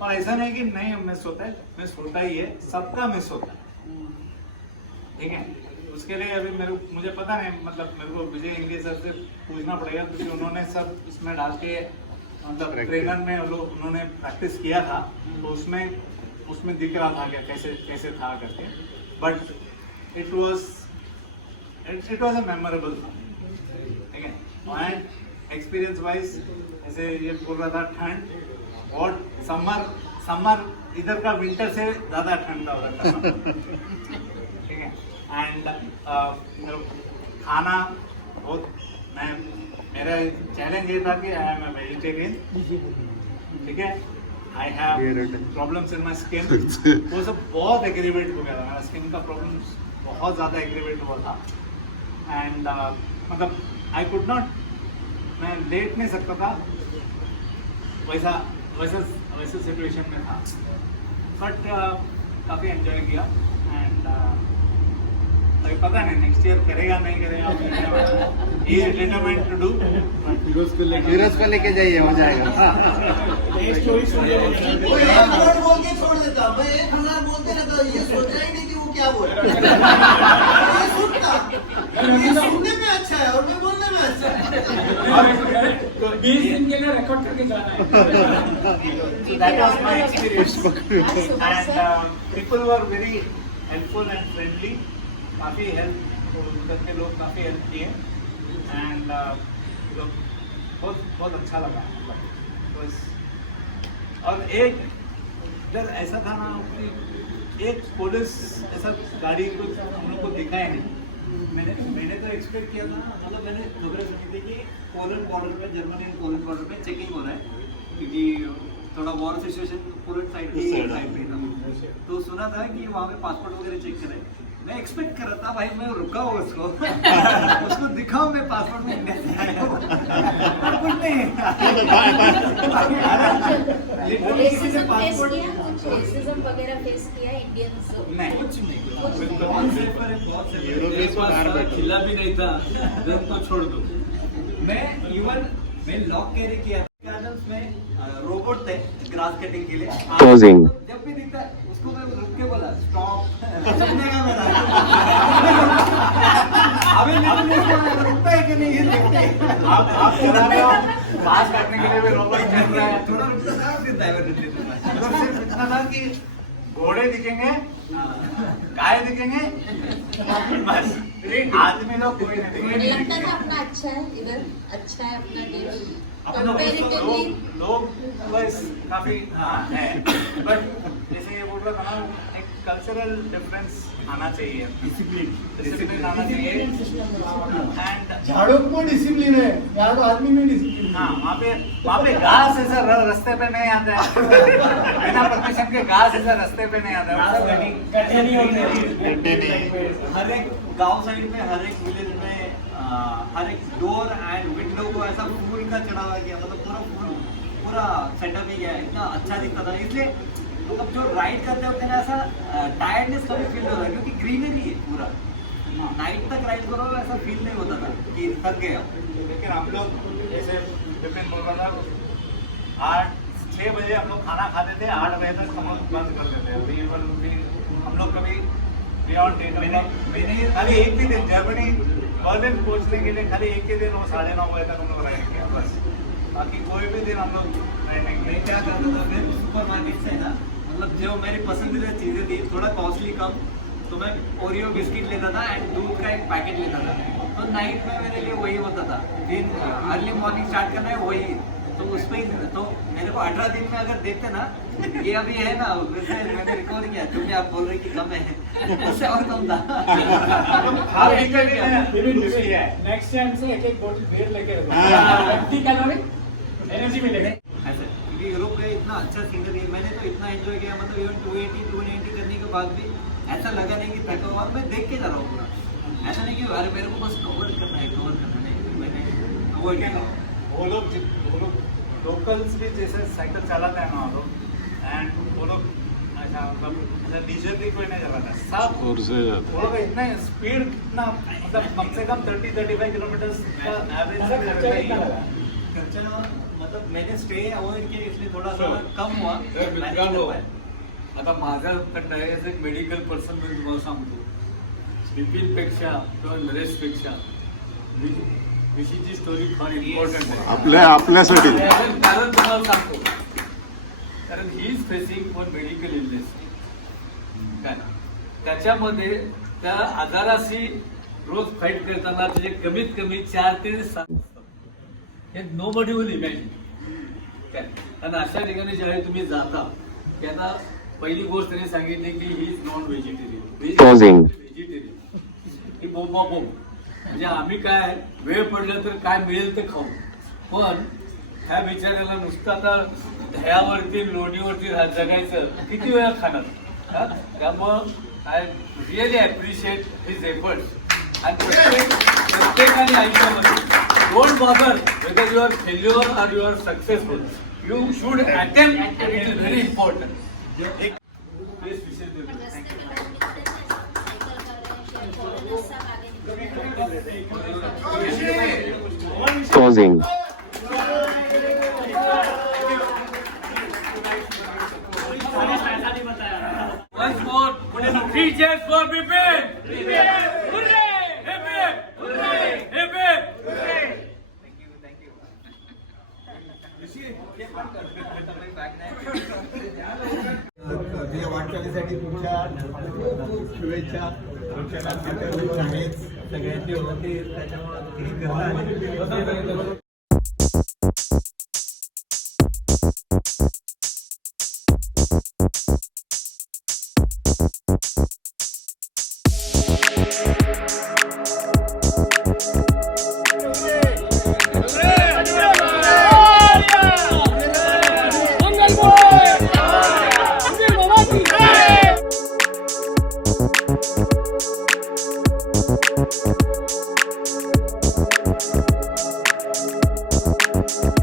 और ऐसा नहीं कि नहीं मिस होता है, मिस होता ही है, सबका मिस होता है। ठीक है, उसके लिए अभी मुझे पता नहीं, मतलब मेरे को विजय इंग्लिश सर से पूछना पड़ेगा, क्योंकि उन्होंने सब इसमें डाल के, मतलब ट्रेनर में उन्होंने प्रैक्टिस किया था, तो उसमें दिख रहा था क्या कैसे था करके, but it was a memorable. ठीक है, एंड एक्सपीरियंस वाइज ऐसे ये बोल रहा था, ठंड और समर इधर का विंटर से ज़्यादा ठंड था उधर का। ठीक है, एंड खाना बहुत, मेरा चैलेंज ये था कि आई एम अ वेजिटेरियन, ठीक है, I have problems in my skin, वो सब बहुत एग्रीवेट हो गया था, मेरा स्किन का प्रॉब्लम बहुत ज़्यादा एग्रीवेट हुआ था, एंड मतलब आई कुड नॉट, मैं लेट नहीं सकता था, वैसा सिचुएशन में था, बट काफ़ी एंजॉय किया। एंड अभी पता नहीं नेक्स्ट ईयर करेगा नहीं करेगा, he is determined to do. Firoz को लेके जाइए, हो जाएगा। वो 1 करोड़ बोल के छोड़ देता, मैं 1000 बोलते रहता, ये सोचा ही नहीं कि वो क्या बोल रहा है, ये सुनने में अच्छा है और मैं बोलने में अच्छा है। 20 दिन के लिए रिकॉर्ड करके जाना है। So that was my experience, and people were very helpful and friendly, काफ़ी हेल्प, उधर के लोग काफ़ी हेल्प किए, एंड बहुत अच्छा लगा, बस। और एक इधर ऐसा था ना कि एक पुलिस ऐसा गाड़ी को हम लोग को दिखा ही नहीं। मैंने तो एक्सपेक्ट किया था, मतलब मैंने खबरें सुनी थी कि पोलैंड बॉर्डर पे, जर्मनी एंड पोलैंड बॉर्डर पे चेकिंग हो रहा है, क्योंकि थोड़ा वॉर सिचुएशन पोलैंड साइड पे था, तो सुना था कि वहाँ पे पासपोर्ट वगैरह चेक करें। मैं एक्सपेक्ट कर रहा था, भाई मैं रुका हूँ उसको दिखाऊं मैं पासपोर्ट में इंडिया से आया हूँ, कुछ नहीं। रेसिज्म वगैरह फेस किया इंडियंस? नहीं, कुछ नहीं, खिला भी नहीं था, गन तो छोड़ दो। मैं लॉक कैरी किया, गार्डन्स में रोबोट थे ग्रास कटिंग के लिए, Pausing. जब भी दिखता है उसको मैं रुक के बोला स्टॉप, चलने का मेरा अभी रुकता है कि नहीं ये देखते हैं। आप चला रहे हो, घास काटने के लिए भी रोबोट चल रहा है। थोड़ा उल्टा था, फिर डाइवर्ट कर देते हैं। मतलब सिर्फ इतना था कि घोड़े दिखेंगे, गाय दिखेंगे, बस आदमी लोग कोई नहीं मुझे दिखेंगे। लगता था अपना अच्छा है इधर, अच्छा है अपना देश अपने लोग कंपेरेटिवली। लोग बस काफी है, बट जैसे ये बोल रहा था ना, एक कल्चरल डिफरेंस आना चाहिए, डिसिप्लिन आना चाहिए। एंड झाड़ू में डिसिप्लिन है, यहाँ तो आदमी में डिसिप्लिन। हाँ, वहाँ पे घास ऐसा रास्ते पे नहीं आता है, बिना परमिशन के घास ऐसा रास्ते पे नहीं आता है। गड्ढे नहीं होते। हर एक गांव साइड में, हर एक विलेज में हर एक डोर एंड विंडो को ऐसा फूल का चढ़ा हुआ गया, मतलब पूरा सेटअप ही गया है, इतना अच्छा दिखता था। इसलिए मतलब जो राइड करते होते हैं ना, ऐसा टायर्डनेस कभी फील नहीं होता, क्योंकि ग्रीनरी है पूरा। नाइट तक राइड करो ऐसा फील नहीं होता था कि थक गया। लेकिन हम लोग जैसे विपिन बोल रहा था, 6 बजे हम लोग खाना खाते थे, 8 बजे तक हम लोग बंद कर देते थे। हम लोग कभी मैंने खाली एक ही दिन जर्मनी बर्लिन पहुंचने के लिए खाली एक ही दिन वो 9:30 बजे तक हम लोग राइड किया बस। बाकी कोई भी दिन हम लोग राइड नहीं मैं क्या करता था, मैं सुपर मार्केट से ना, मतलब जो मेरी पसंदीदा चीज़ें थी, थोड़ा कॉस्टली कम, तो मैं ओरियो बिस्किट लेता था एंड दूध का एक पैकेट लेता था। तो नाइट में मेरे लिए वही होता था, दिन अर्ली मॉर्निंग स्टार्ट करना है वही, तो उस पर ही। तो मेरे को 18 दिन में अगर देखते ना, ये अभी है ना, वैसे मैंने रिकॉर्ड किया, जो भी आप बोल रहे कि कम है, उससे और कम था। हर एक का है। नेक्स्ट टाइम से एक बोतल बियर लेके रखो, 50 कैलोरी एनर्जी मिलेगा। ऐसे क्योंकि यूरोप का इतना अच्छा सीनरी है, मैंने तो इतना एंजॉय किया, मतलब इवन 280 करने के बाद भी ऐसा लगा नहीं कि थका हुआ। मैं देख के जा रहा हूँ पूरा, ऐसा नहीं कि अरे मेरे को बस कवर करना है, कवर करना नहीं, मैंने अवॉइड किया। वो लोग लोकल्स भी जैसे साइकिल चलाते हैं ना वो लोग, एंड वो लोग ऐसा मतलब लीजरली कोई नहीं चलाता, सब वो लोग इतना स्पीड कितना, मतलब कम से कम 30-35 किलोमीटर का एवरेज। खर्चा मतलब मैंने स्टे अवॉइड किया, इसलिए थोड़ा सा कम हुआ। तर मित्रांनो, आता माझ्याकडनं ॲज एक मेडिकल पर्सन मी तुम्हाला सांगतो, बिपिनपेक्षा किंवा नरेशपेक्षा विशीची स्टोरी फार इम्पॉर्टंट आहे आपल्यासाठी. कारण तुम्हाला सांगतो, कारण he is facing one medical illness, काय त्याच्यामध्ये त्या आजाराशी रोज फाईट करताना त्याचे कमीत कमी 4 ते 7 हे नो बडी विल इमॅजिन काय. आणि अशा ठिकाणी ज्यावेळी तुम्ही जाता, की आता पहिली गोष्ट त्यांनी सांगितली की ही इज नॉन व्हेजिटेरियन. ही बोंबा बोंब, म्हणजे आम्ही काय वेळ पडलं तर काय मिळेल ते खाऊ, पण ह्या बिचाऱ्याला नुसतं आता दह्यावरती लोणीवरती जगायचं किती वेळा खाणार. त्यामुळं I really appreciate his efforts. आणि प्रत्येकाने आयुष्यामध्ये don't bother whether you are failure और you are successful, you should attempt, it is very important. एक बेस्ट विशेष देतो. रस्ते पे लोग निकलते हैं, साइकिल कर रहे हैं, या फॉरेनर्स सब आगे निकल रहे हैं। Pausing. Once more, 3 cheers for Bipin! Hooray! Hip hip! Hooray! Hip hip! Thank you. या वाटचालीसाठी तुमच्या शुभेच्छा. तुमच्या आहेच सगळ्यांची होती, त्याच्यामुळे मंगल